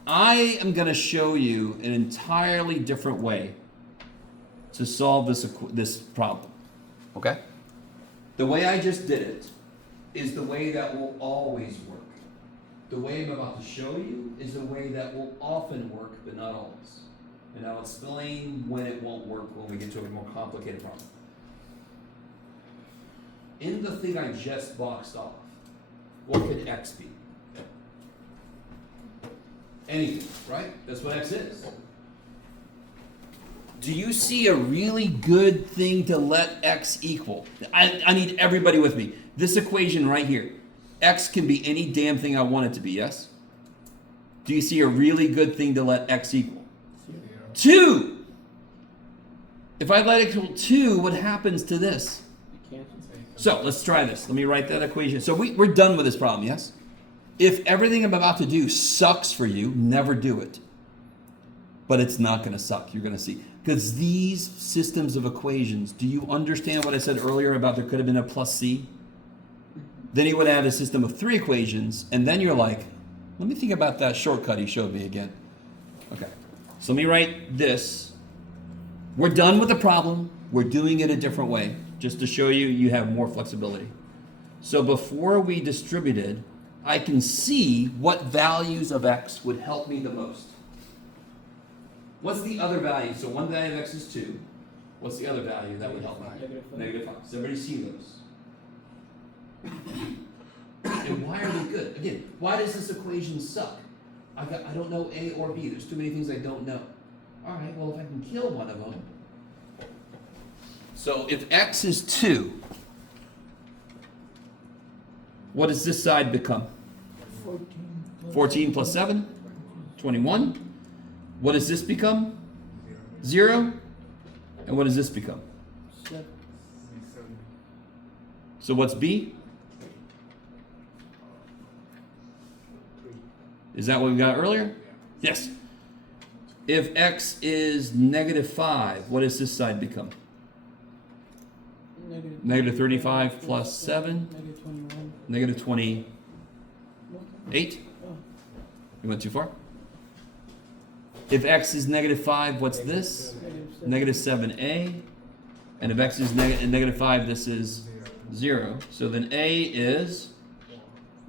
I am going to show you an entirely different way to solve this problem. Okay? The way I just did it is the way that will always work. The way I'm about to show you is the way that will often work, but not always. And I'll explain when it won't work when we get to a more complicated problem. In the thing I just boxed off, what could x be? Anything, right? That's what x is. Do you see a really good thing to let x equal? I need everybody with me. This equation right here. X can be any damn thing I want it to be, yes? Do you see a really good thing to let x equal? 2! If I let it equal 2, what happens to this? So, let's try this. Let me write that equation. So we're done with this problem, yes? If everything I'm about to do sucks for you, never do it. But it's not going to suck. You're going to see. Because these systems of equations, do you understand what I said earlier about there could have been a plus c? Then he would add a system of 3 equations, and then you're like, let me think about that shortcut he showed me again. Okay, so let me write this. We're done with the problem. We're doing it a different way, just to show you you have more flexibility. So before we distributed, I can see what values of x would help me the most. What's the other value? So one value of x is 2. What's the other value that would help me? Negative 5. Does everybody see those? And why are they good? Again, why does this equation suck? I don't know A or B. There's too many things I don't know. All right, well, if I can kill one of them. So if x is 2, what does this side become? 14 plus 7? 21. What does this become? 0. And what does this become? 7. So what's B? Is that what we got earlier? Yes. If x is negative 5, what does this side become? Negative 35 plus 7. Negative 21. Negative 28. Oh. You went too far? If x is negative 5, what's this? Negative 7a. And if x is negative 5, this is 0. So then a is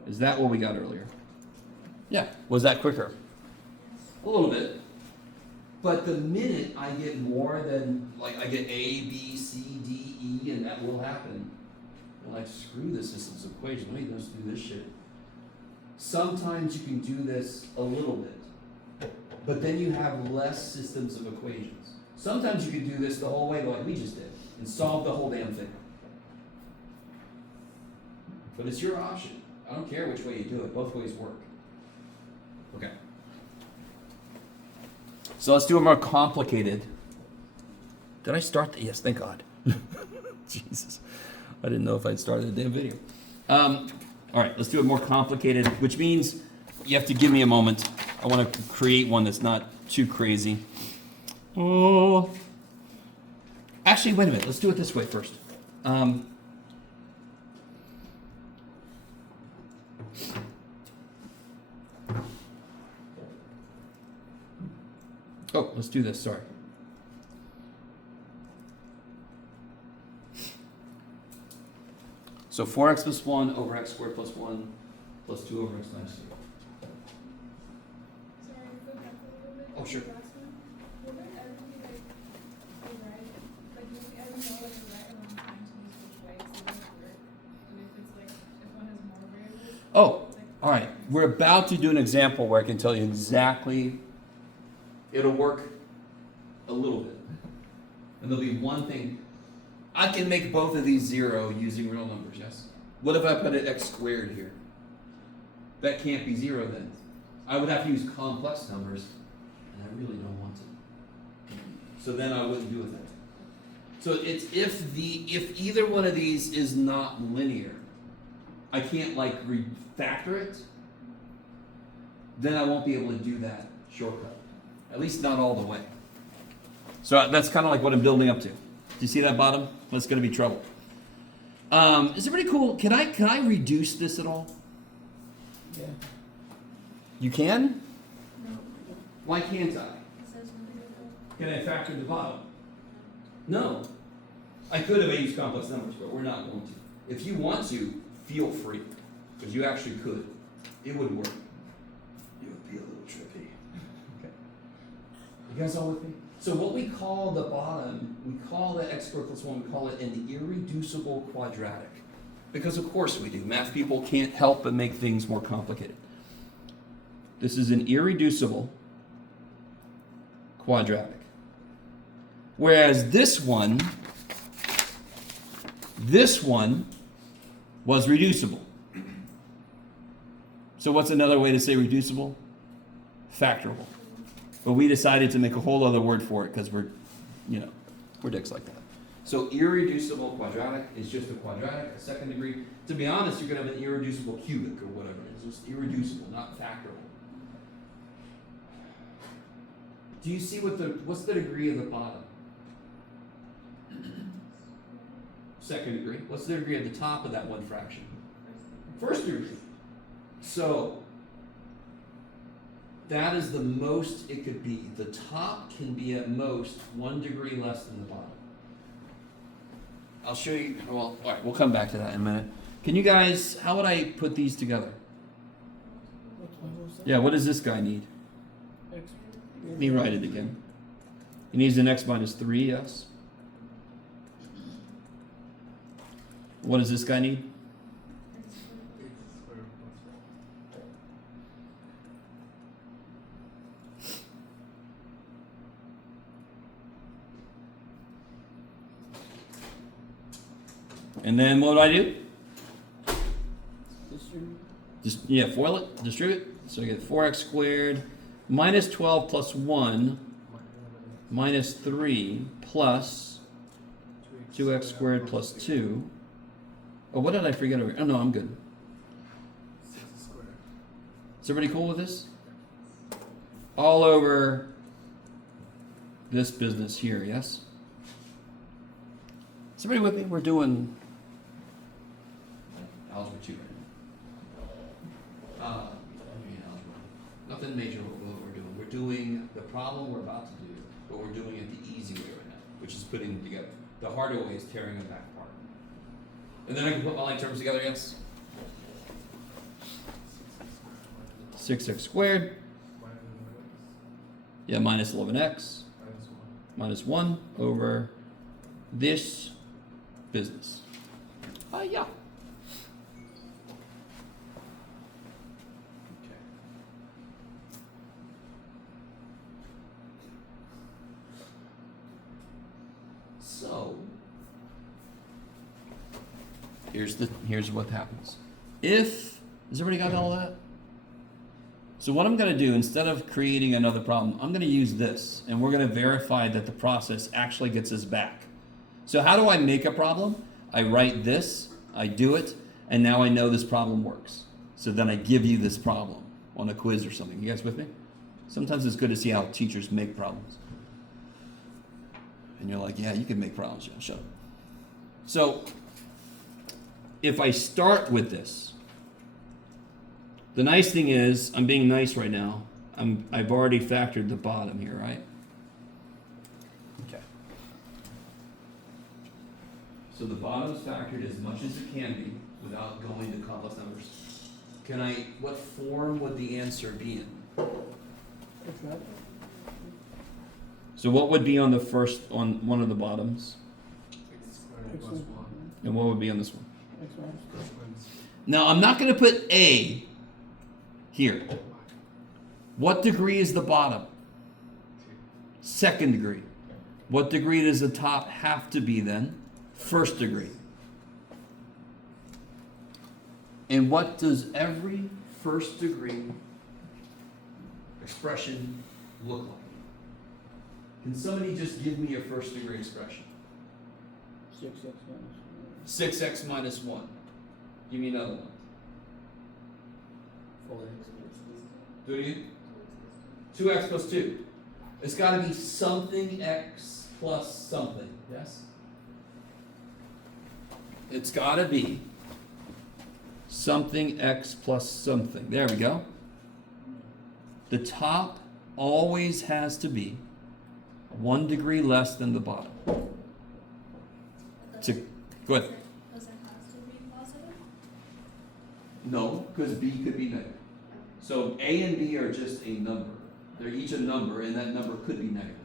that what we got earlier? Yeah. Was that quicker? A little bit. But the minute I get more than, like, I get A, B, C, D, E, and that will happen, I'm like, screw the systems equation. Let me just do this shit. Sometimes you can do this a little bit, but then you have less systems of equations. Sometimes you can do this the whole way like we just did and solve the whole damn thing. But it's your option. I don't care which way you do it. Both ways work. Okay. So let's do a more complicated. Did I start the, yes, thank God. Jesus. I didn't know if I'd started the damn video. All right, let's do a more complicated, which means you have to give me a moment. I want to create one that's not too crazy. Oh. Actually, wait a minute. Let's do it this way first. Oh, let's do this, sorry. So 4x plus 1 over x squared plus 1 plus 2 over x minus 3. Sorry, go back a little bit. Oh, sure. The last one. Will it ever be like right? Like, will we ever know like the right amount of time to use which way so it doesn't work? And if it's like, if one has more variables? Oh, like, all right. We're about to do an example where I can tell you exactly. It'll work a little bit. And there'll be one thing. I can make both of these 0 using real numbers, yes? What if I put an x squared here? That can't be 0 then. I would have to use complex numbers, and I really don't want to. So then I wouldn't do it that way. So it's if either one of these is not linear, I can't like refactor it. then I won't be able to do that shortcut. At least not all the way. So that's kind of like what I'm building up to. Do you see that bottom? That's going to be trouble. Is it pretty cool? Can I reduce this at all? Yeah. You can? No, Why can't I? it says no. Can I factor the bottom? No. I could have used complex numbers, but we're not going to. If you want to, feel free. Because you actually could. It would work. It would be a little trippy. Okay. You guys all with me? So what we call the bottom, we call the x squared plus 1, we call it an irreducible quadratic. Because of course we do. Math people can't help but make things more complicated. This is an irreducible quadratic. Whereas this one was reducible. So what's another way to say reducible? Factorable. But we decided to make a whole other word for it because we're dicks like that. So irreducible quadratic is just a quadratic, a second degree. To be honest, you could have an irreducible cubic or whatever it is. It's just irreducible, not factorable. Do you see what's the degree of the bottom? Second degree. What's the degree of the top of that one fraction? First degree. So that is the most it could be. The top can be at most 1 degree less than the bottom. I'll show you. Well, all right, we'll come back to that in a minute. Can you guys, how would I put these together? What one was that? Yeah, what does this guy need? X. Let me write it again. He needs an x minus 3, yes? What does this guy need? And then what do? Distribute. FOIL it, distribute. So I get 4x squared minus 12 plus 1 minus 3 plus 2x squared plus 2. Oh, what did I forget over here? Oh, no, I'm good. Is everybody cool with this? All over this business here, yes? Is everybody with me? We're doing algebra 2 right now. Algebra. Nothing major what we're doing. We're doing the problem we're about to do, but we're doing it the easy way right now, which is putting them together. The harder way is tearing them back apart. And then I can put my like terms together, yes? 6x squared. Yeah, minus 11x. Minus 1 over this business. Yeah. Okay. So here's what happens. Has everybody got all that? So what I'm going to do, instead of creating another problem, I'm going to use this, and we're going to verify that the process actually gets us back. So how do I make a problem? I write this, I do it, and now I know this problem works. So then I give you this problem on a quiz or something. You guys with me? Sometimes it's good to see how teachers make problems. And you're like, yeah, you can make problems. Yeah, shut up. So if I start with this, the nice thing is, I'm being nice right now. I've already factored the bottom here, right? Okay. So the bottom's factored as much as it can be without going to complex numbers. What form would the answer be in? Quadratic. So what would be on on one of the bottoms? X one. And what would be on this one? X minus 2. Now, I'm not going to put A here. What degree is the bottom? Second degree. What degree does the top have to be then? First degree. And what does every first degree expression look like? Can somebody just give me a first degree expression? 6x minus 6x minus 1. Give me another one. 4x. Do it again. 2x plus 2. It's got to be something x plus something. Yes? It's got to be something x plus something. There we go. The top always has to be 1 degree less than the bottom. To, go ahead. Does it have to be positive? No, because b could be negative. So a and b are just a number. They're each a number, and that number could be negative.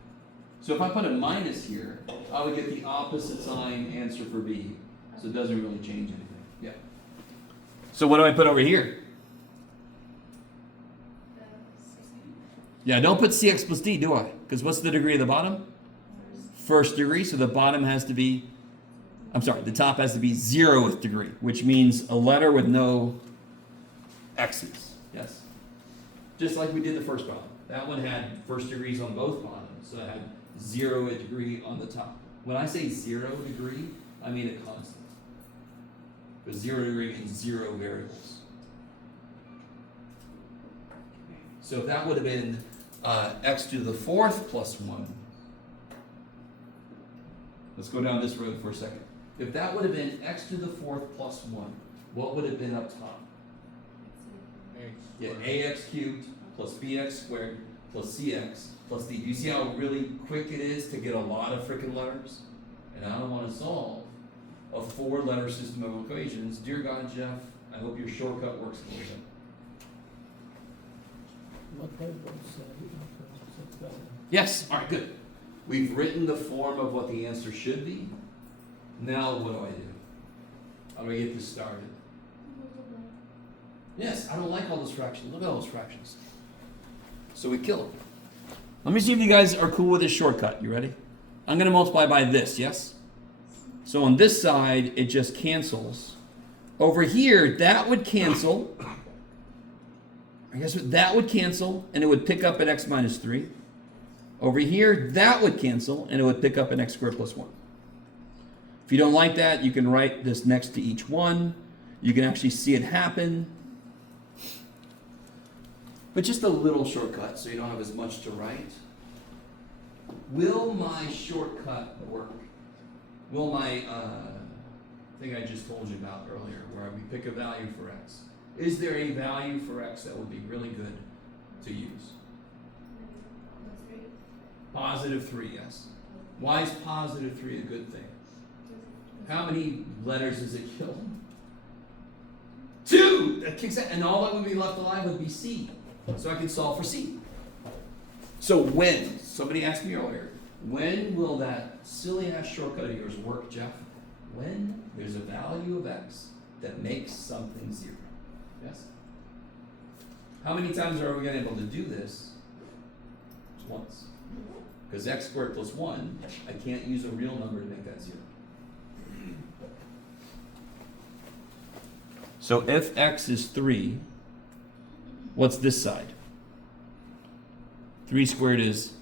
So if I put a minus here, I would get the opposite sign answer for b. So it doesn't really change anything. Yeah. So what do I put over here? Yeah, don't put cx plus d, do I? Because what's the degree of the bottom? First degree, so the bottom has to be, the top has to be 0th degree, which means a letter with no x's. Yes? Just like we did the first problem. That one had first degrees on both bottoms, so it had 0 degree on the top. When I say 0 degree, I mean a constant. Because 0 degree means 0 variables. So if that would have been x to the 4th plus 1. Let's go down this road for a second. If that would have been x to the 4th plus 1, what would have been up top? Yeah, ax cubed plus bx squared plus cx plus d. Do you see how really quick it is to get a lot of freaking letters? And I don't want to solve a 4-letter system of equations. Dear God, Jeff, I hope your shortcut works a little bit. Yes, all right, good. We've written the form of what the answer should be. Now what do I do? How do I get this started? Yes, I don't like all those fractions. Look at all those fractions. So we kill them. Let me see if you guys are cool with this shortcut. You ready? I'm going to multiply by this, yes? So on this side, it just cancels. Over here, that would cancel. I guess that would cancel, and it would pick up at x minus 3. Over here, that would cancel, and it would pick up at x squared plus 1. If you don't like that, you can write this next to each one. You can actually see it happen. But just a little shortcut, so you don't have as much to write. Will my shortcut work? Will my thing I just told you about earlier, where we pick a value for x? Is there a value for x that would be really good to use? Positive 3, yes. Why is positive 3 a good thing? How many letters does it kill? 2! That kicks out, and all that would be left alive would be c. So I can solve for c. So when, somebody asked me earlier, when will that silly ass shortcut of yours work, Jeff? When there's a value of x that makes something 0. Yes? How many times are we going to be able to do this? Just once. Because x squared plus 1, I can't use a real number to make that 0. So if x is 3, what's this side? 3 squared is,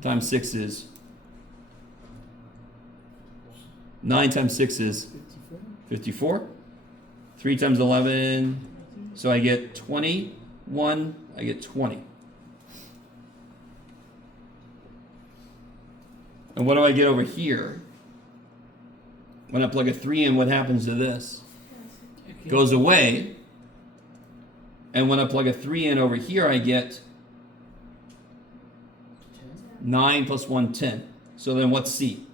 times 6 is, 9 times 6 is 54. 3 times 11, so I get 21, I get 20. And what do I get over here? When I plug a 3 in, what happens to this? It goes away. And when I plug a 3 in over here, I get 9 plus 1, 10. So then what's C?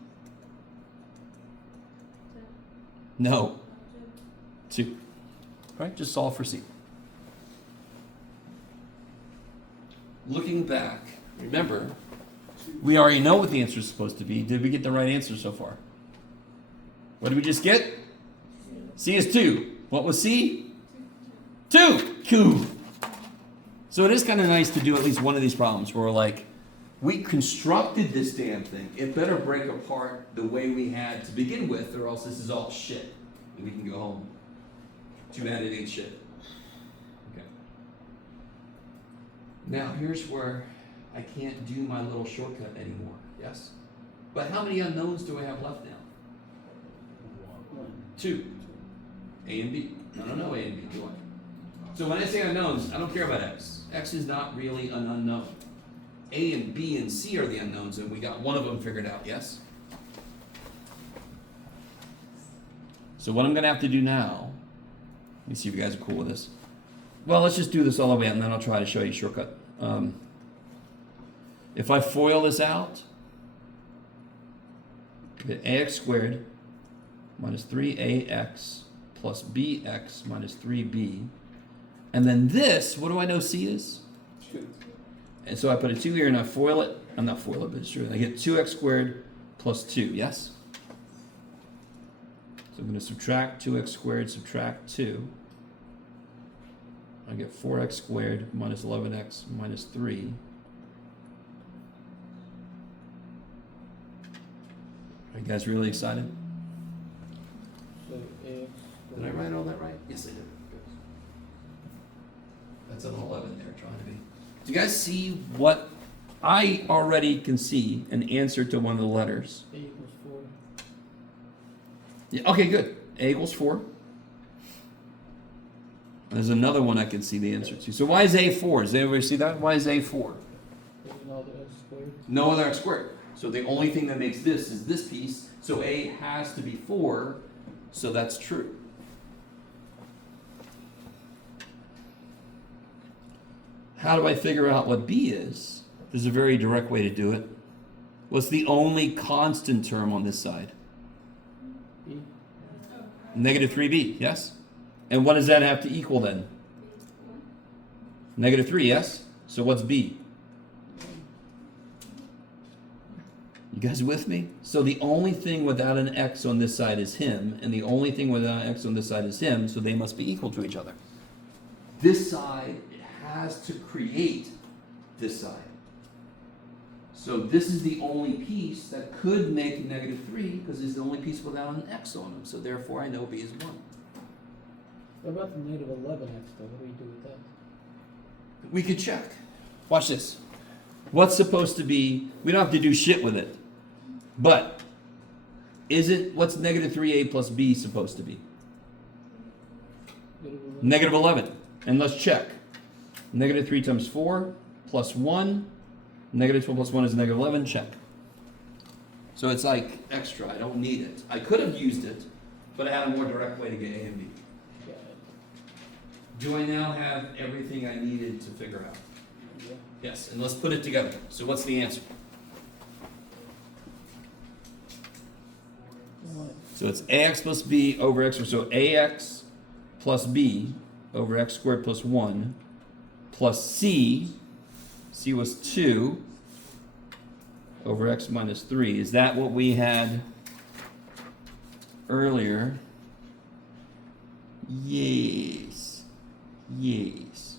No. 2. Right? Just solve for C. Looking back, remember, we already know what the answer is supposed to be. Did we get the right answer so far? What did we just get? C is 2. What was C? 2. Cool. So it is kind of nice to do at least one of these problems where we're like, we constructed this damn thing. It better break apart the way we had to begin with, or else this is all shit. And we can go home. Too bad it ain't shit. Okay. Now here's where I can't do my little shortcut anymore. Yes? But how many unknowns do I have left now? 2. A and B. I don't know A and B, do I? So when I say unknowns, I don't care about x. X is not really an unknown. A and B and C are the unknowns, and we got one of them figured out, yes? So what I'm gonna have to do now, let me see if you guys are cool with this. Well, let's just do this all the way out, and then I'll try to show you a shortcut. If I FOIL this out, get ax squared minus 3ax plus bx minus 3b. And then this, what do I know c is? 2. And so I put a 2 here and I FOIL it. I'm not FOIL it, but it's true. I get 2x squared plus 2, yes? So I'm going to subtract 2x squared, subtract 2. I get 4x squared minus 11x minus 3. Are you guys really excited? So ax. Did I write all that right? Yes, I did. Good. That's an 11 there, trying to be. Do you guys see what I already can see an answer to one of the letters? A equals 4. Yeah, okay, good. A equals 4. There's another one I can see the answer to. So why is A 4? Does anybody see that? Why is A 4? There's another x squared. No other x squared. So the only thing that makes this is this piece. So A has to be 4. So that's true. How do I figure out what B is? There's a very direct way to do it. What's the only constant term on this side? B. Negative 3b, yes? And what does that have to equal then? Negative 3, yes? So what's b? You guys with me? So the only thing without an x on this side is him, and the only thing without an x on this side is him, so they must be equal to each other. This side has to create this side. So this is the only piece that could make negative 3 because it's the only piece without an x on them. So therefore I know b is 1. What about the negative 11x though? What do we do with that? We could check. Watch this. What's supposed to be, we don't have to do shit with it. But what's negative 3a plus b supposed to be? Negative 11. And let's check. Negative 3 times 4 plus 1. Negative 12 plus 1 is negative 11. Check. So it's like extra. I don't need it. I could have used it, but I had a more direct way to get A and B. Got it. Do I now have everything I needed to figure out? Yeah. Yes, and let's put it together. So what's the answer? What? So it's ax plus b over x, so ax plus b over x squared plus 1 plus c was 2 over x minus 3. Is that what we had earlier? Yes. Yes.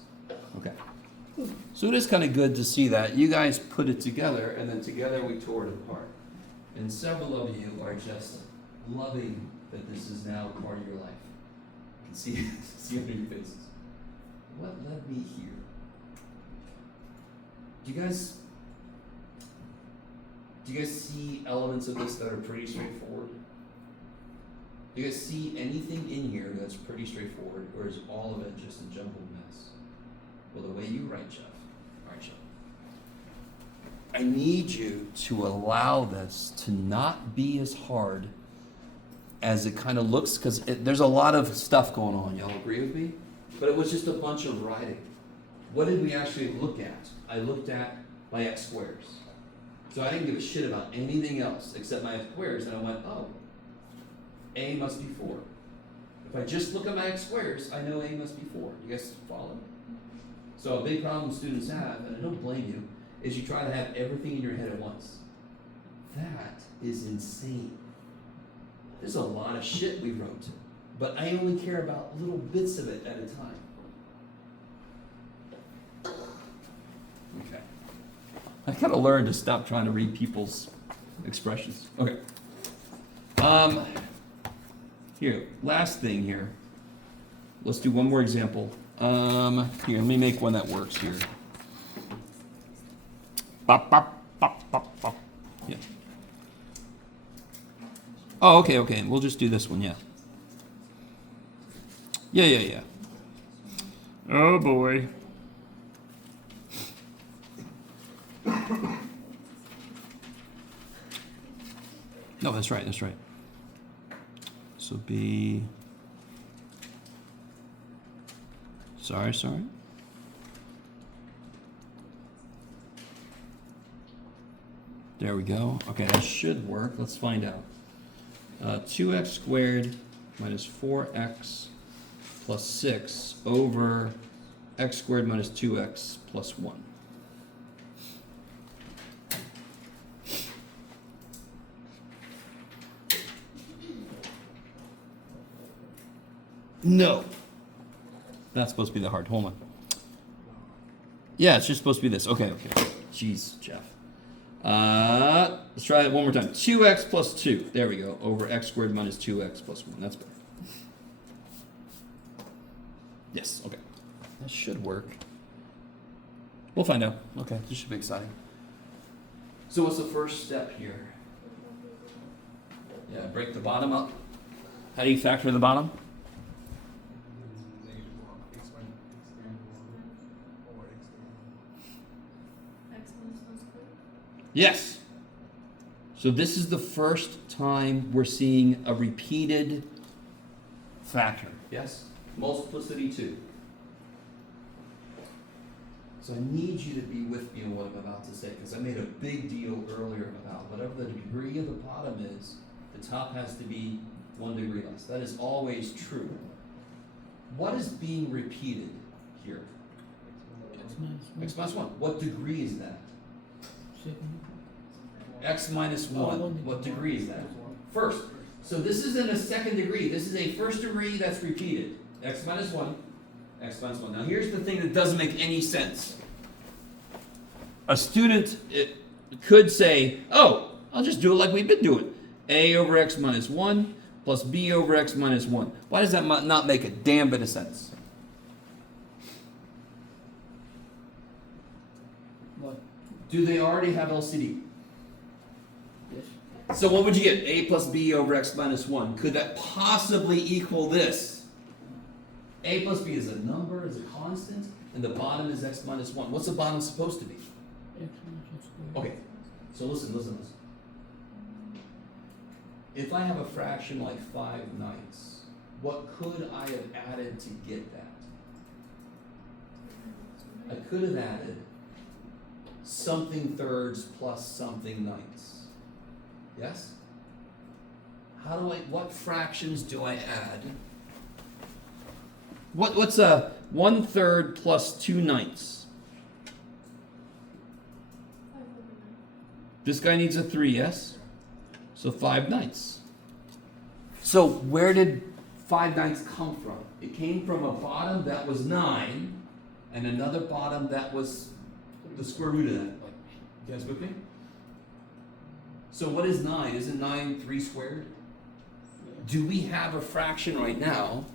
Okay. So it is kind of good to see that. You guys put it together, and then together we tore it apart. And several of you are just loving that this is now part of your life. You can see under your faces. What led me here? Do you guys see elements of this that are pretty straightforward? Do you guys see anything in here that's pretty straightforward, or is all of it just a jumbled mess? Well, the way you write, Jeff. All right, Jeff. I need you to allow this to not be as hard as it kind of looks, because there's a lot of stuff going on. Y'all agree with me? But it was just a bunch of writing. What did we actually look at? I looked at my x squares. So I didn't give a shit about anything else except my x squares, and I went, oh, A must be 4. If I just look at my x squares, I know A must be 4. You guys follow? So a big problem students have, and I don't blame you, is you try to have everything in your head at once. That is insane. There's a lot of shit we wrote, but I only care about little bits of it at a time. Okay. I gotta learn to stop trying to read people's expressions. Okay. Here, last thing here. Let's do one more example. Here, let me make one that works here. Bop, bop, bop, bop, bop. Yeah. Oh, okay. We'll just do this one, yeah. Yeah. Oh boy. No, that's right, that's right. So B. Sorry. There we go. Okay, that should work. Let's find out. 2x squared minus 4x plus 6 over x squared minus 2x plus 1. No. That's supposed to be the hard. Hold on. Yeah, it's just supposed to be this. Okay. Jeez, Jeff. Let's try it one more time. 2x plus 2. There we go. Over x squared minus 2x plus 1. That's better. Yes, okay. That should work. We'll find out. Okay, this should be exciting. So what's the first step here? Yeah, break the bottom up. How do you factor the bottom? Yes. So this is the first time we're seeing a repeated factor. Yes? Multiplicity 2. So I need you to be with me on what I'm about to say, because I made a big deal earlier about whatever the degree of the bottom is, the top has to be 1 degree less. That is always true. What is being repeated here? X minus 1. What degree is that? X minus 1. What degree is that? First. So this isn't a second degree. This is a first degree that's repeated. X minus 1. X minus 1. Now here's the thing that doesn't make any sense. A student could say, oh, I'll just do it like we've been doing. A over x minus 1 plus b over x minus 1. Why does that not make a damn bit of sense? What? Do they already have LCD? Yes. So what would you get? A plus b over x minus 1. Could that possibly equal this? A plus b is a number, is a constant, and the bottom is x minus 1. What's the bottom supposed to be? X minus squared. Okay, so listen. If I have a fraction like 5/9, what could I have added to get that? I could have added something thirds plus something ninths. Yes? What fractions do I add? What's a 1/3 plus 2/9? This guy needs a 3, yes? So 5/9. So where did 5/9 come from? It came from a bottom that was 9 and another bottom that was the square root of that. You guys with me? So what is 9? Isn't 9 3 squared? Do we have a fraction right now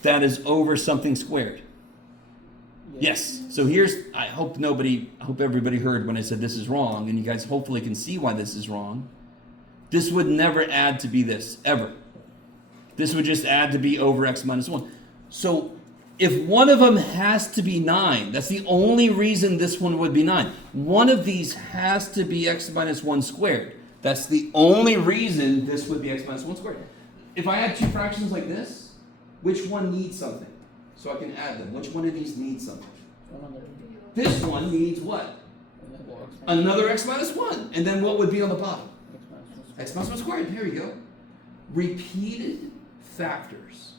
that is over something squared? Yes. So I hope everybody heard when I said this is wrong, and you guys hopefully can see why this is wrong. This would never add to be this, ever. This would just add to be over x minus 1. So if one of them has to be 9, that's the only reason this one would be 9. One of these has to be x minus 1 squared. That's the only reason this would be x minus 1 squared. If I had two fractions like this, which one needs something? So I can add them. Which one of these needs something? This one needs what? Another x minus 1. And then what would be on the bottom? X minus 1 squared. Here we go. Repeated factors.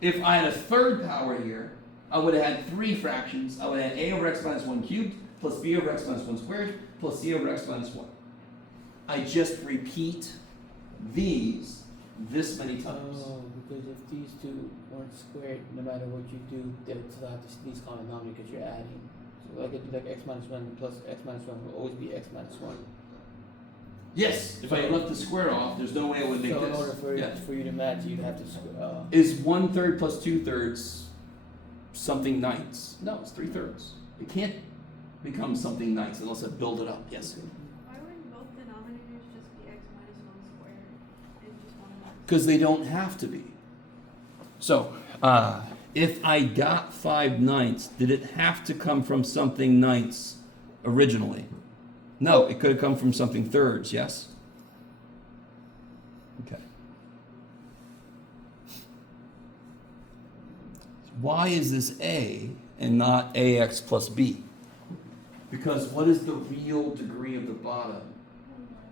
If I had a third power here, I would have had 3 fractions. I would have had a over x minus 1 cubed plus b over x minus 1 squared plus c over x minus 1. I just repeat these this many times. Oh, because if these two weren't squared, no matter what you do, they would still have these common denominator because you're adding. So like it'd be like x minus 1 plus x minus 1 will always be x minus 1. Yes, if I left the square off, there's no way I would make So in this. order for you to match, you'd have to Is 1/3 plus 2/3 something ninths? No, it's 3/3. It can't become something ninths unless I build it up. Yes? Why wouldn't both denominators just be x minus 1 squared and just one of them? Because they don't have to be. So, If I got 5/9, did it have to come from something ninths originally? No, it could have come from something thirds, yes? Okay. Why is this A and not AX plus B? Because what is the real degree of the bottom?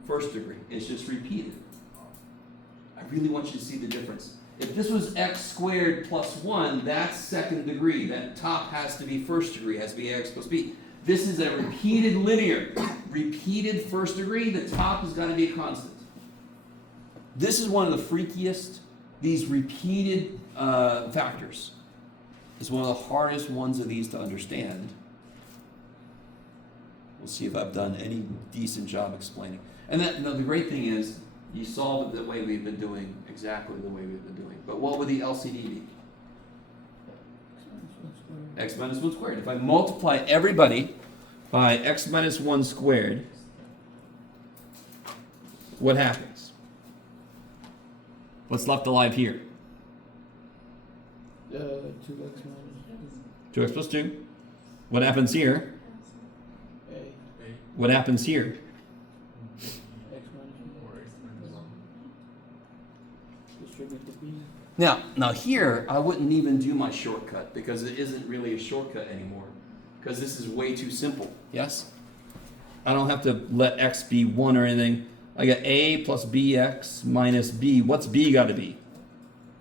First degree. It's just repeated. I really want you to see the difference. If this was x squared plus 1, that's second degree. That top has to be first degree, has to be ax plus b. This is a repeated linear. Repeated first degree, the top has got to be a constant. This is one of the freakiest, these repeated factors. It's one of the hardest ones of these to understand. We'll see if I've done any decent job explaining. And the great thing is, you solve it the way we've been doing, exactly the way we've been doing. But what would the LCD be? X minus 1 squared. If I multiply everybody by x minus 1 squared, what happens? What's left alive here? 2x minus 2x plus 2. What happens here? 2. A. What happens here? X minus 1. Distribute the b. Now here, I wouldn't even do my shortcut because it isn't really a shortcut anymore. Because this is way too simple, yes? I don't have to let x be 1 or anything. I got a plus bx minus b. What's b got to be?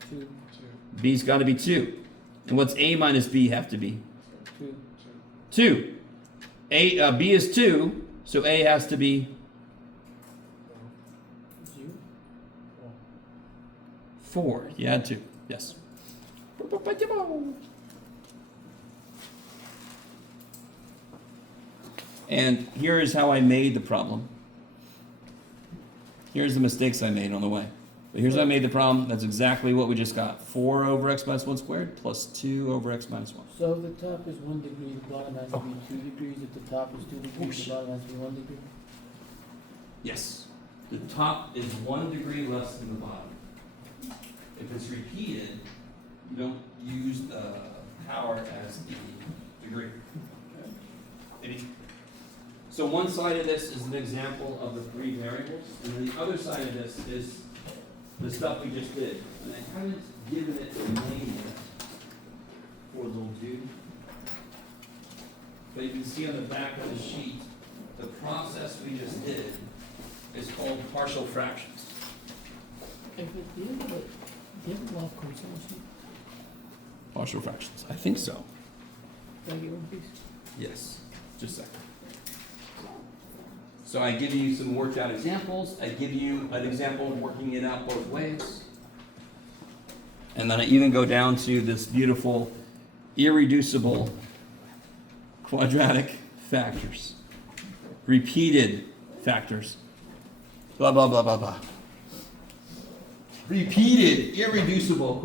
2. B's got to be 2. And what's a minus b have to be? 2. 2. B is 2, so a has to be 0. 4. You add 2, yes. And here is how I made the problem. Here's the mistakes I made on the way. But here's how I made the problem. That's exactly what we just got. 4 over x minus 1 squared plus 2 over x minus 1. So if the top is 1 degree, the bottom has to be 2 degrees. If the top is 2 degrees, the bottom has to be 1 degree. Yes. The top is 1 degree less than the bottom. If it's repeated, you don't use the power as the degree. Maybe. So one side of this is an example of the 3 variables, and then the other side of this is the stuff we just did. And I haven't given it a name yet, poor little dude. But you can see on the back of the sheet, the process we just did is called partial fractions. If it, do you have a lot of codes on the sheet? Partial fractions, I think so. Can I get one, please? Yes, just a second. So I give you some worked out examples. I give you an example of working it out both ways. And then I even go down to this beautiful, irreducible quadratic factors. Repeated factors. Blah, blah, blah, blah, blah. Repeated, irreducible.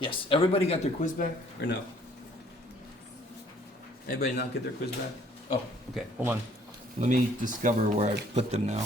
Yes, everybody got their quiz back, or no? Anybody not get their quiz back? Oh, okay, hold on. Let me discover where I put them now.